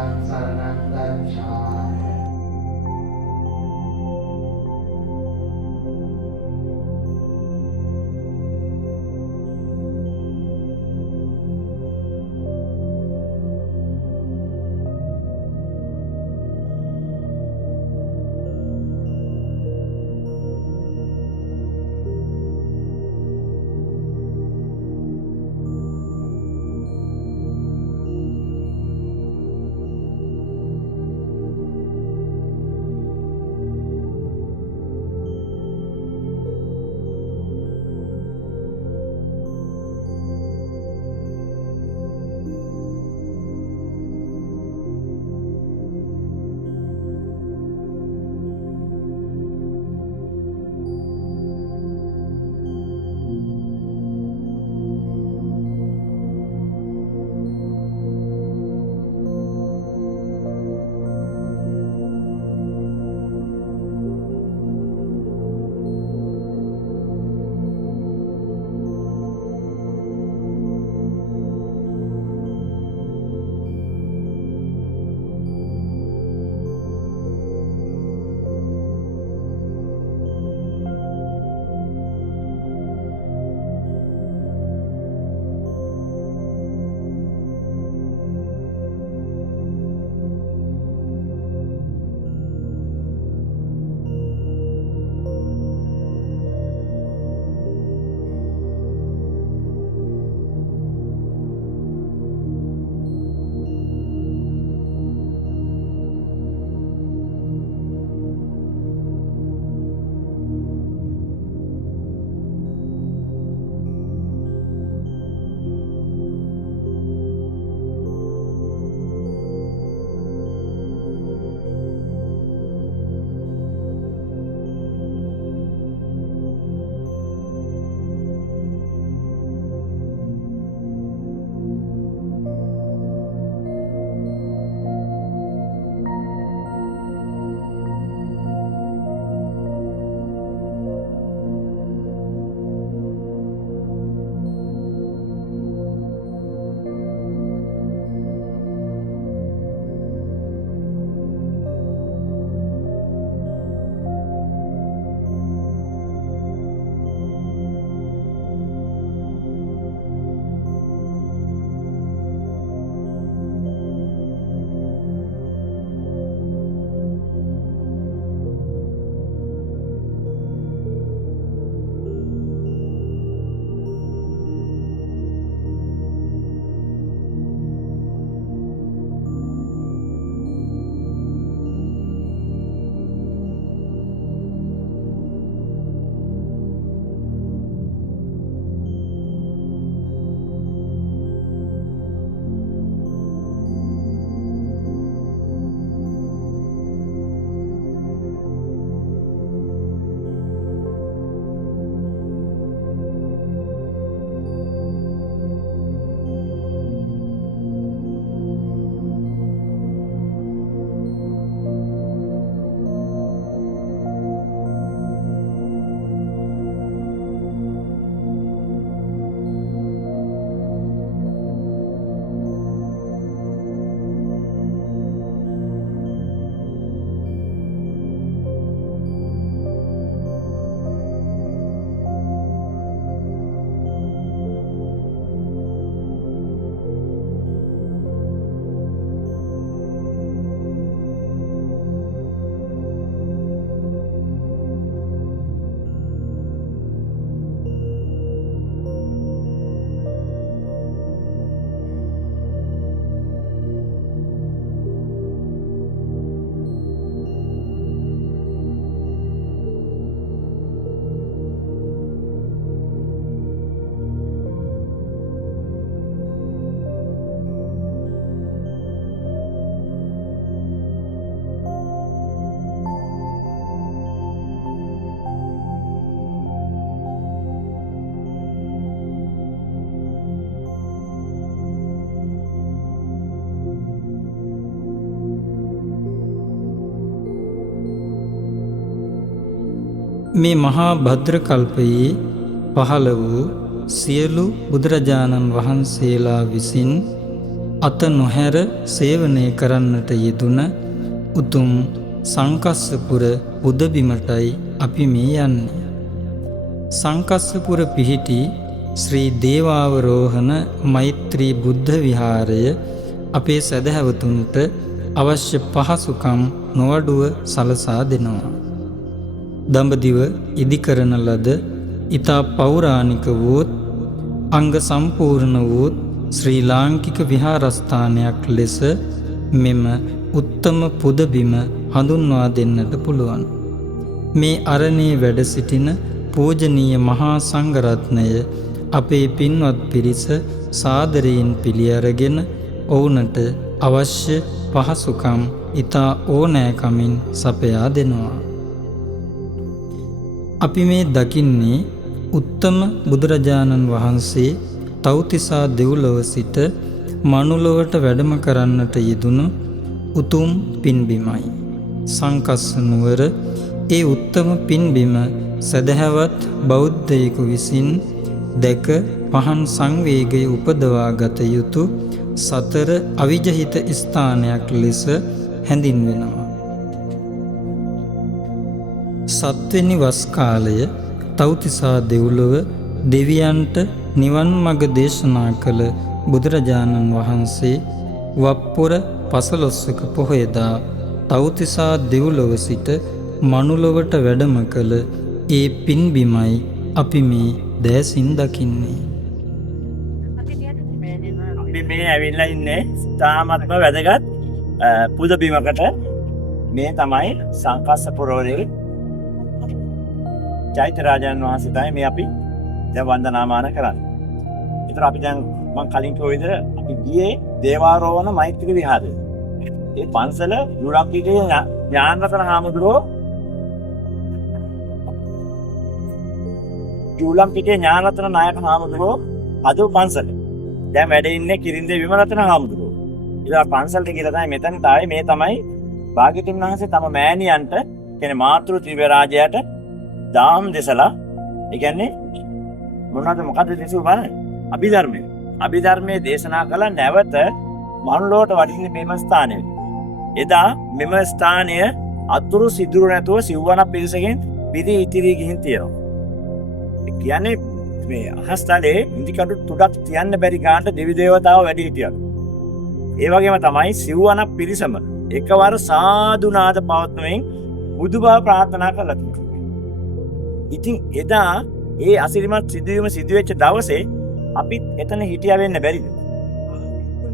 සරණං ගච්ඡාමි. මේ මහා භද්‍රකල්පයේ පහළ වූ සියලු බුදුරජාණන් වහන්සේලා විසින් අත නොහැර සේවනය කරන්නට යෙදුන උතුම් සංකස්සපුර පුදබිමටයි අපි මේ යන්නේ. සංකස්සපුර පිහිටි ශ්‍රී දේවාවරෝහණ මෛත්‍රී බුද්ධ විහාරය අපේ සැදැහැවතුන්ට අවශ්‍ය පහසුකම් නොවඩුව සලසා දෙනවා. දඹදිව ඉදිකරන ලද ඉතා පෞරාණික වූත් අංග සම්පූර්ණ වූත් ශ්‍රී ලාංකික විහාරස්ථානයක් ලෙස මෙම උත්තම පුදබිම හඳුන්වා දෙන්නට පුළුවන්. මේ අරණේ වැඩ සිටින පූජනීය මහා සංඝරත්නය අපේ පින්වත් පිරිස සාදරයෙන් පිළි අරගෙන ඔවුනට අවශ්‍ය පහසුකම් ඉතා ඕනෑකමින් සපයා දෙනවා. අපි මේ දකින්නේ උත්තම බුදුරජාණන් වහන්සේ තව්තිසා දෙව්ලොව සිට මනුලොවට වැඩම කරන්නට යෙදුණු උතුම් පින්බිමයි. සංකස්ස නුවර ඒ උත්තම පින්බිම සදහැවත් බෞද්ධයෙකු විසින් දැක පහන් සංවේගය උපදවා ගත යුතු සතර අවිජහිත ස්ථානයක් ලෙස හැඳින්වෙනවා. සත්වෙනි වස් කාලය තව්තිසා දෙව්ලොව දෙවියන්ට නිවන් මඟ දේශනා කළ බුදුරජාණන් වහන්සේ වප්පුර පසළොස්වක පොහොයදා තව්තිසා දෙව්ලොව සිට මනුලොවට වැඩම කළ ඒ පින්බිමයි අපි මේ දෑසින් දකින්නේ. අපි මේ ඇවිල්ලා ඉන්නේ තාමත්ම වැදගත් පුදබිමකට. මේ තමයි සංකස්සපුරවරේ චෛත්‍යරාජන් වහන්සේ තමයි මේ අපි දැන් වන්දනාමාන කරන්නේ. ඒතර අපි දැන් මම කලින් කිව්ව විදිහට අපි ගියේ දේවාරෝහණ මෛත්‍රී විහාරය. ඒ පන්සල යුරක්කීගේ ඥානරතන හාමුදුරුවෝ ජූලම්පිටියේ ඥානරතන නායක හාමුදුරුවෝ අද පන්සල. දැන් වැඩ ඉන්නේ කිරින්දේ විමරතන හාමුදුරුවෝ. ඉතින් පන්සලට කියලා තමයි මෙතනට ආවේ. මේ තමයි භාග්‍යවතුන් වහන්සේ තම මෑණියන්ට කියන්නේ මාතෘ ත්‍රිවිධ රාජයාට දාම් දෙසලා ඒ කියන්නේ මොකද්ද දෙසු බලන්න අභිධර්මයේ දේශනා කළ නැවත මනුලොවට වඩින්නේ මෙම ස්ථානයේ. එදා මෙම ස්ථානය අතුරු සිදුරු නැතුව සිව්වන පිරිසකින් පිරි ඉතිරි ගිහින් තියෙනවා. ඒ කියන්නේ මේ අහස්තලේ ඉන්දිකටු තුඩක් තියන්න බැරි ගානට දෙවි දේවතාවෝ වැඩි හිටියා. ඒ වගේම තමයි සිව්වන පිරිසම එකවර සාදු නාද පවත්වමින් බුදුබව ප්‍රාර්ථනා කළා. ඉතින් එදා ඒ අසිරිමත් සිදුවීම සිදුවෙච්ච දවසේ අපිත් එතන හිටියා වෙන්න බැරිද?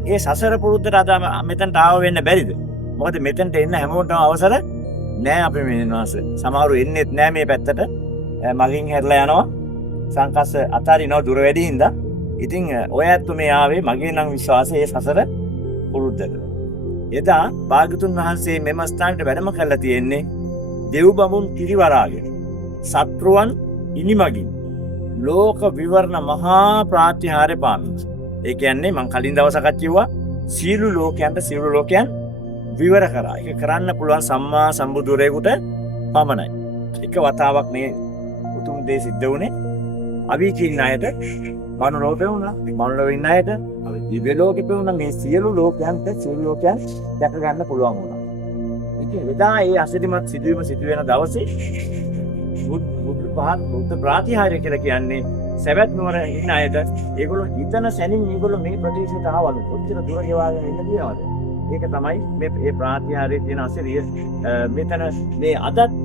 ඒ සසර පුරුද්දට අද මෙතනට ආව වෙන්න බැරිද? මොකද මෙතනට එන්න හැමෝටම අවසර නෑ අපි මෙන්නවාස. සමහරව එන්නෙත් නෑ මේ පැත්තට. මගින් හැරලා යනවා. සංකස්ස අතාරිනවා දුර වැඩි හින්දා. ඉතින් ඔය ඇත්තු මේ ආවේ මගේ නම් විශ්වාසය ඒ සසර පුරුද්දට. එදා භාග්‍යතුන් වහන්සේ මෙම ස්ථානට වැඩම කරලා තියෙන්නේ දෙව් බඹුන් කිරිවරාගෙන. සත්‍රුවන් ඉනිමගින් ලෝක විවරණ මහා ප්‍රාතිහාර්ය පාමින්. ඒ කියන්නේ මං කලින් දවසක් කිව්වා සීළු ලෝකයන් විවර කරා. ඒක කරන්න පුළුවන් සම්මා සම්බුදුරේකට පමණයි. එක වතාවක් මේ උතුම් දේ සිද්ධ වුණේ අවීචින් අයට මනුලෝකෙ වුණා. මනුලෝකෙ ඉන්න අයට දිව්‍ය ලෝකෙ වුණා. මේ සියලු ලෝකයන් දැක ගන්න පුළුවන් වුණා. ඉතින් එදා ඒ අසිරිමත් සිදුවීම සිදුවෙන දවසේ බුද්ධ ප්‍රාතිහාර්ය කියලා කියන්නේ සවැත් නුවර ඉන්න අයට ඒගොල්ලෝ හිතන සැනින් මේගොල්ලෝ මේ ප්‍රදේශයට ආවලු. කොච්චර දුර ගෙවාගෙන ඉන්න දිනවද? ඒක තමයි මේ ප්‍රාතිහාර්යයේ තියෙන අසිරිය. මෙතන මේ අදත්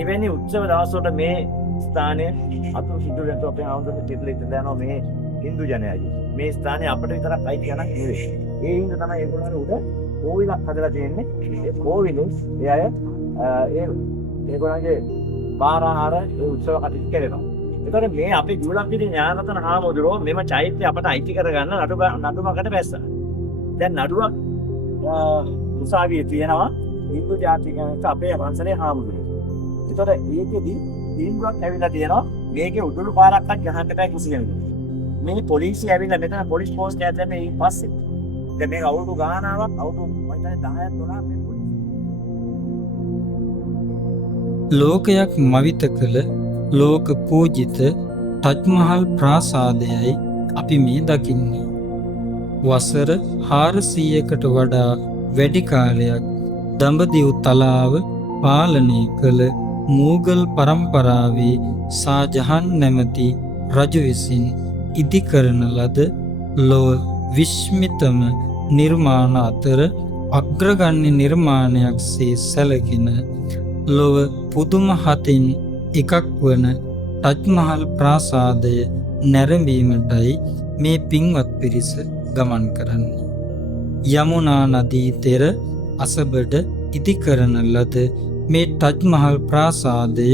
එවැනි උත්සව දවසවල මේ ස්ථානය අතුරු සිදුවෙන අපේ ආවුදට තිබිලා ඉඳලා මේ හින්දු ජනයාගේ මේ ස්ථානය අපිට විතරක් අයිති යනක් නෙවෙයි. ඒ හින්දා තමයි ඒගොල්ලෝ උඩ කෝවිලක් හදලා තියෙන්නේ. ඒ කෝවිලේ ඒ අය ඒගොල්ලන්ගේ පාරාහාර උත්සව කටයුතු කරනවා. ඒතකොට මේ අපි ජූලම්පිටියේ ඥානරතන හාමුදුරුවෝ මෙම චෛත්‍ය අපට අයිති කරගන්න නඩුමකට බැස්සා. දැන් නඩුවක් උසාවියේ තියෙනවා හින්දු ජාතිකයන්ට අපේ වංශයේ හාමුදුරුවෝ. ඒතකොට ඒකෙදි තීන්දුවක් ඇවිල්ලා තියෙනවා මේකේ උඩුළු පාරක්වත් ගහන්න බෑ කිසිම. මේ පොලිසිය ඇවිල්ලා මෙතන පොලිස් පෝස්ට් එකක් දැම්මේ ඊට පස්සේ. දැන් මේක අවුරුදු ගානාවක් අවුරුදු මම හිතන්නේ 10ක් 12ක් මේ ලෝකයක් මවිත කළ ලෝක පූජිත ටජ් මහල් ප්‍රාසාදයයි අපි මේ දකින්නේ. වසර 400කට වඩා වැඩි කාලයක් දඹදිව් තලාව පාලනය කළ මූගල් පරම්පරාවේ ශාජහන් නැමැති රජු විසින් ඉදි කරන ලද ලොව විශ්මිතම නිර්මාණ අතර අග්‍රගණ්‍ය නිර්මාණයක් සේ සැලකෙන ලොව පුදුම හතින් එකක් වන ටජ්මහල් ප්‍රාසාදය නැරඹීමටයි මේ පින්වත් පිරිස ගමන් කරන්නේ. යමුනා නදී තෙර අසබඩ ඉදි කරන ලද මේ ටජ්මහල් ප්‍රාසාදය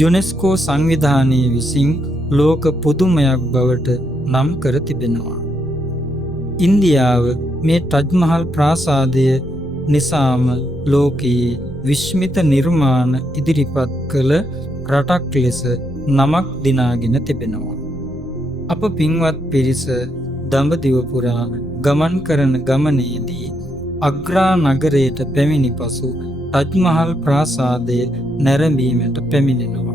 යුනෙස්කෝ සංවිධානයේ විසින් ලෝක පුදුමයක් බවට නම් කර තිබෙනවා. ඉන්දියාව මේ ටජ්මහල් ප්‍රාසාදය නිසාම ලෝකයේ විශ්මිත නිර්මාණ ඉදිරිපත් කළ රටක් ලෙස නමක් දිනාගෙන තිබෙනවා. අප පින්වත් පිරිස දඹදිව පුරා ගමන් කරන ගමනේදී අග්‍රා නගරයට පැමිණි පසු ටජ්මහල් ප්‍රාසාදය නැරඹීමට පැමිණෙනවා.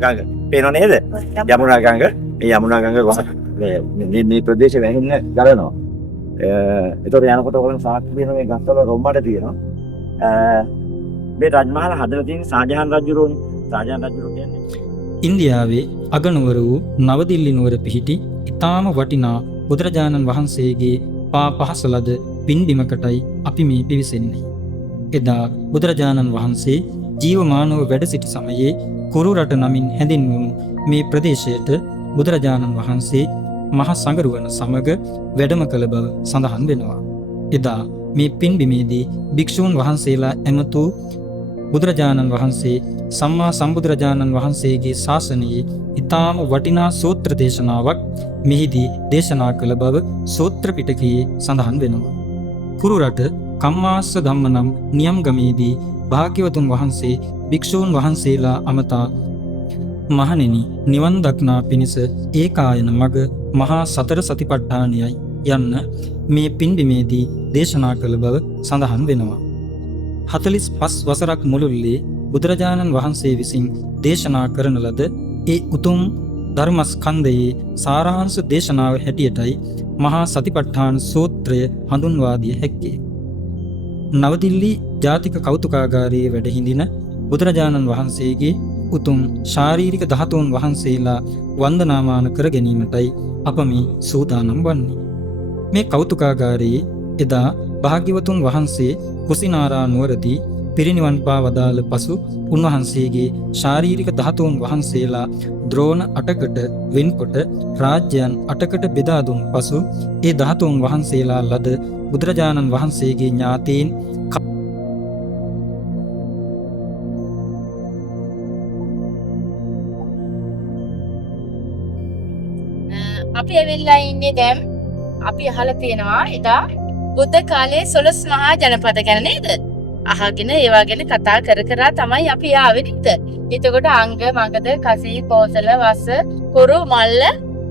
ගඟ පේනව නේද? යමුනා ගඟ. මේ යමුනා ගඟ මේ ප්‍රදේශේ වැහින්න ගලනවා. ඒතකොට යනකොට ඔයගොල්ලෝ සාක්ෂි වෙන මේ ගස්වල රොම්මඩ තියෙනවා. මේ රජමහල හදලා තියෙන ශාජහාන් රජුරෝනේ. ශාජහාන් රජුරෝ කියන්නේ ඉන්දියාවේ අගනුවර වූ නවදිල්ලි නුවර පිහිටි ඉතාම වටිනා බුදුරජාණන් වහන්සේගේ පා පහස ලද පින්බිමකටයි අපි මේ පිවිසෙන්නේ. එදා බුදුරජාණන් වහන්සේ ජීවමානව වැඩ සිටි සමයේ කුරුරට නමින් හැඳින්වුණු මේ ප්‍රදේශයට බුදුරජාණන් වහන්සේ මහ සංගරුවන සමග වැඩම කළ බව සඳහන් වෙනවා. එදා මේ පින්බිමේදී භික්ෂූන් වහන්සේලා ඇමතු බුදුරජාණන් වහන්සේ සම්මා සම්බුදුරජාණන් වහන්සේගේ ශාසනයේ ඊටාම වටිනා සූත්‍ර දේශනාවක් මෙහිදී දේශනා කළ බව සූත්‍ර පිටකයේ සඳහන් වෙනවා. කුරුරට කම්මාස්ස ධම්ම නම් නියම් ගමේදී භාග්‍යවතුන් වහන්සේ භික්ෂූන් වහන්සේලා අමතා මහණෙනි නිවන් දක්නා පිණිස ඒකායන මග මහා සතර සතිපට්ඨානයයි යන්න මේ පින්බිමේදී දේශනා කළ බව සඳහන් වෙනවා. 45 වසරක් මුළුල්ලේ බුදුරජාණන් වහන්සේ විසින් දේශනා කරන ලද ඒ උතුම් ධර්මස්කන්ධයේ සාරාංශ දේශනාව හැටියටයි මහා සතිපට්ඨාන සූත්‍රය හඳුන්වා දිය හැක්කේ. නවදිල්ලි ජාතික කෞතුකාගාරයේ වැඩ හිඳින බුදුරජාණන් වහන්සේගේ උතුම් ශාරීරික ධාතුන් වහන්සේලා වන්දනාමාන කර ගැනීමටයි අප මේ සූදානම් වන්නේ. මේ කෞතුකාගාරයේ එදා භාග්‍යවතුන් වහන්සේ කුසිනාරා නුවරදී පිරිනිවන් පා වදාළ පසු උන්වහන්සේගේ ශාරීරික ධාතුන් වහන්සේලා ද්‍රෝණ 8කට වෙන්කොට රාජ්‍යයන් 8කට බෙදා දුන් පසු ඒ ධාතුන් වහන්සේලා ලද බුදුරජාණන් වහන්සේගේ ඥාතීන් අපි ඇවිල්ලා ඉන්නේ දැන් අපි අහලා තියෙනවා එදා බුද්ධ කාලයේ 12 මහා ජනපද ගැන නේද? අහගෙන ඒවා ගැන කතා කර කර තමයි අපි ආවේ නේද? එතකොට අංග මගධ කසී කෝසල වස්ස කුරු මල්ල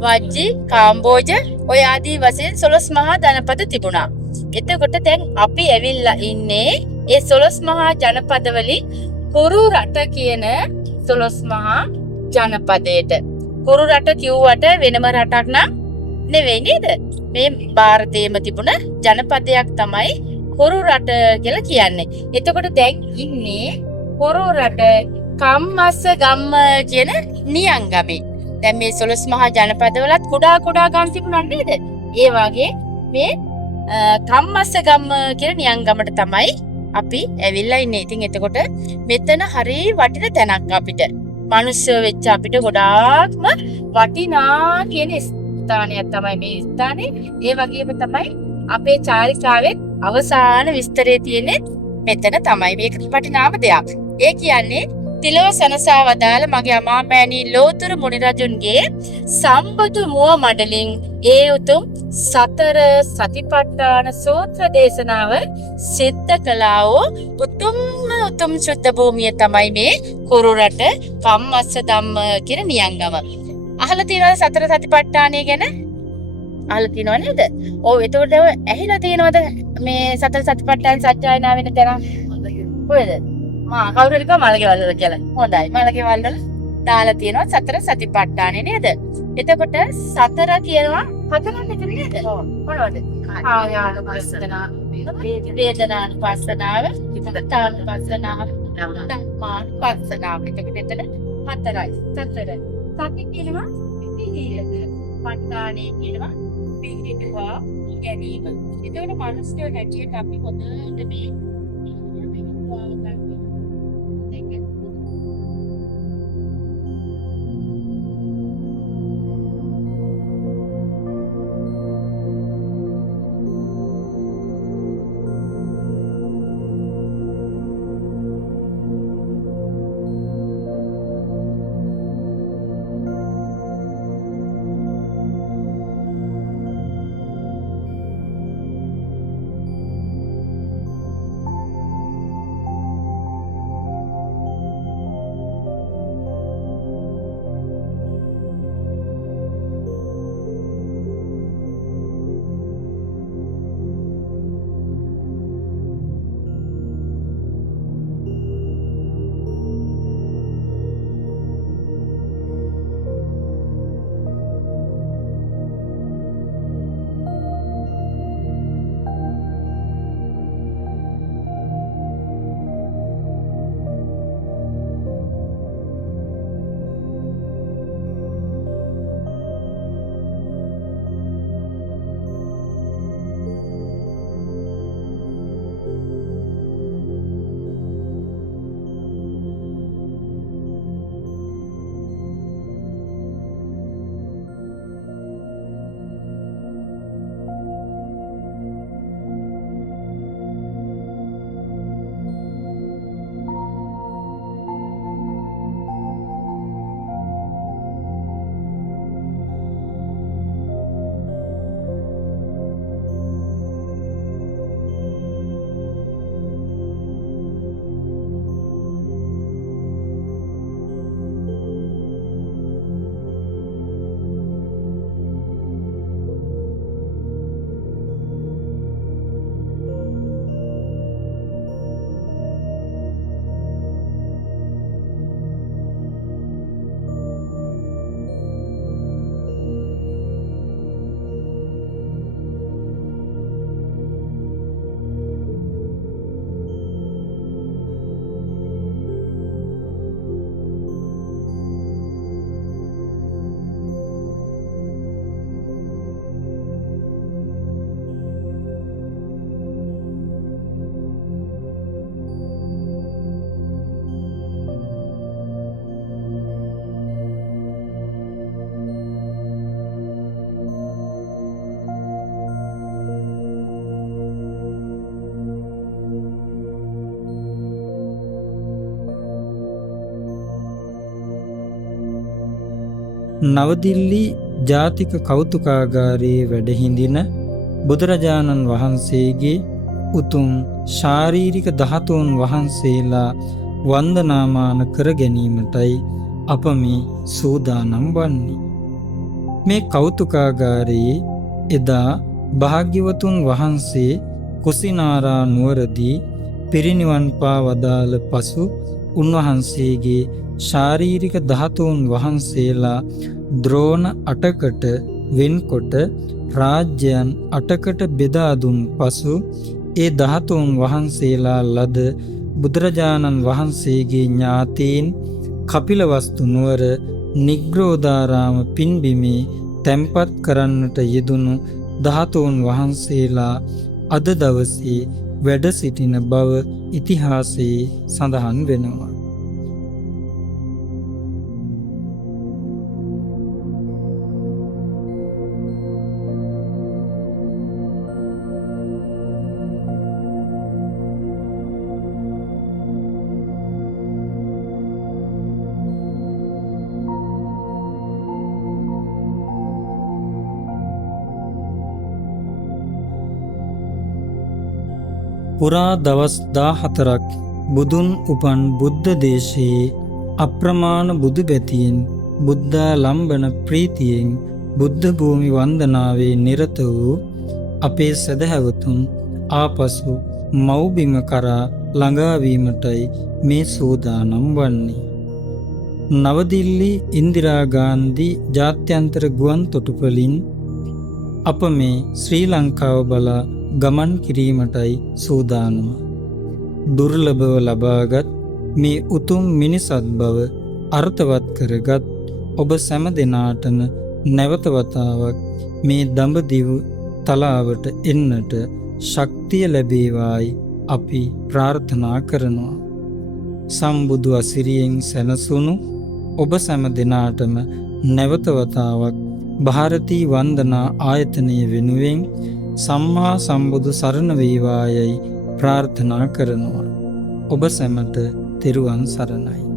වජ්ජි කාම්බෝජ ඔය ආදී වශයෙන් 12 මහා ජනපද තිබුණා. එතකොට දැන් අපි ඇවිල්ලා ඉන්නේ ඒ 12 මහා ජනපද වලින් කුරු රට කියන 12 මහා ජනපදයට. කුරු රට කිව්වට වෙනම රටක් නම් නෙවෙයි නේද? මේ ಭಾರತයේම තිබුණ ජනපදයක් තමයි කුරු රට කියලා කියන්නේ. එතකොට දැන් ඉන්නේ කුරු රට කම්මස්ස ගම්ම කියන නියංගමේ. දැන් මේ 12 මහා ජනපදවලත් කුඩා කුඩා ගම් තිබුණා නේද? ඒ වගේ මේ කම්මස්ස ගම්ම කියන නියංගමට තමයි අපි ඇවිල්ලා ඉන්නේ. ඉතින් එතකොට මෙතන හරිය වටින තැනක් අපිට. මනුෂ්‍ය වෙච්ච අපිට ගොඩාක්ම වටිනා කියන ස්ථානයක් තමයි මේ ස්ථානේ. ඒ වගේම තමයි අපේ චාරිකාවේ අවසාන විස්තරය තියෙන්නේ මෙතන තමයි. මේක වටිනාම දෙයක්. ඒ කියන්නේ තිලව සනසා වදාළ මගේ අමාමෑණී ලෝතර මුනිරජුන්ගේ සම්බුදු මුව මඩලින් ඒ උතුම් සතර සතිපට්ඨාන සූත්‍ර දේශනාව සිද්ධ කළා වූ උතුම් සුද්ධ භූමිය තමයි මේ කුරුරට කම්මස්ස ධම්ම කියන නියංගම. අහලා තියෙනවද සතර සතිපට්ඨානය ගැන? අහලා තියෙනව නේද? ඔව්. එතකොට ඇහිලා තියෙනවද මේ සතර සතිපට්ඨාන සත්‍යයනා වෙන තැන? කොහෙද? කවුරු හරි කව මලකෙවල් වල කියලා. හොඳයි. මලකෙවල් වල දාලා තියෙනවා සතර සතිපට්ඨානෙ නේද? එතකොට සතර කියනවා හතරක් නේද? ඔව්. මොනවද? කායානුපස්සනාව, වේදනානුපස්සනාව, චිත්තානුපස්සනාව, ධම්මානුපස්සනාව. එතකොට එතන හතරයි. සතර. සති කියනවා පිළිහිද. පට්ඨානෙ කියනවා පිළිහිදවා ගැනීම. එතකොට මනසට හැටියට අපි හොඳට මේ නවදිල්ලි ජාතික කෞතුකාගාරයේ වැඩහිඳින බුදුරජාණන් වහන්සේගේ උතුම් ශාරීරික ධාතුන් වහන්සේලා වන්දනාමාන කර ගැනීමටයි අප මේ සූදානම් වන්නේ. මේ කෞතුකාගාරයේ එදා භාග්‍යවතුන් වහන්සේ කුසිනාරා නුවරදී පිරිනිවන් පා වදාළ පසු උන්වහන්සේගේ ශාරීරික ධාතුන් වහන්සේලා ද්‍රෝණ 8කට වෙන්කොට රාජ්‍යයන් 8කට බෙදා දුන් පසු ඒ ධාතුන් වහන්සේලා ලද බුදුරජාණන් වහන්සේගේ ඥාතීන් කපිලවස්තු නුවර නිග්‍රෝධාරාම පින්බිමේ තැන්පත් කරන්නට යෙදුණු ධාතුන් වහන්සේලා අද දවසේ වැඩ සිටින බව ඉතිහාසයේ සඳහන් වෙනවා. පුරා දවස් 14ක් බුදුන් උපන් බුද්ධ දේශයේ අප්‍රමාණ බුදු බැතියෙන් බුද්ධාලම්බන ප්‍රීතියෙන් බුද්ධ භූමි වන්දනාවේ නිරත වූ අපේ සදහැවතුන් ආපසු මව්බිම කරා ළඟාවීමටයි මේ සූදානම් වන්නේ. නවදිල්ලි ඉන්දිරා ගාන්ධි ජාත්‍යන්තර ගුවන් තොටුපළින් අප මේ ශ්‍රී ලංකාව බලා ගමන් කිරීමටයි සූදානම. දුර්ලභව ලබාගත් මේ උතුම් මිනිසත් බව අර්ථවත් කරගත් ඔබ සැම දෙනාටම නැවත වතාවක් මේ දඹදිව තලාවට එන්නට ශක්තිය ලැබේවායි අපි ප්‍රාර්ථනා කරනවා. සම්බුදු අසිරියෙන් සැනසුණු ඔබ සැම දෙනාටම නැවත වතාවක් ಭಾರತೀ වන්දනා ආයතනය වෙනුවෙන් සම්මා සම්බුදු සරණ වේවායයි ප්‍රාර්ථනා කරනවා. ඔබ සැමට තෙරුවන් සරණයි.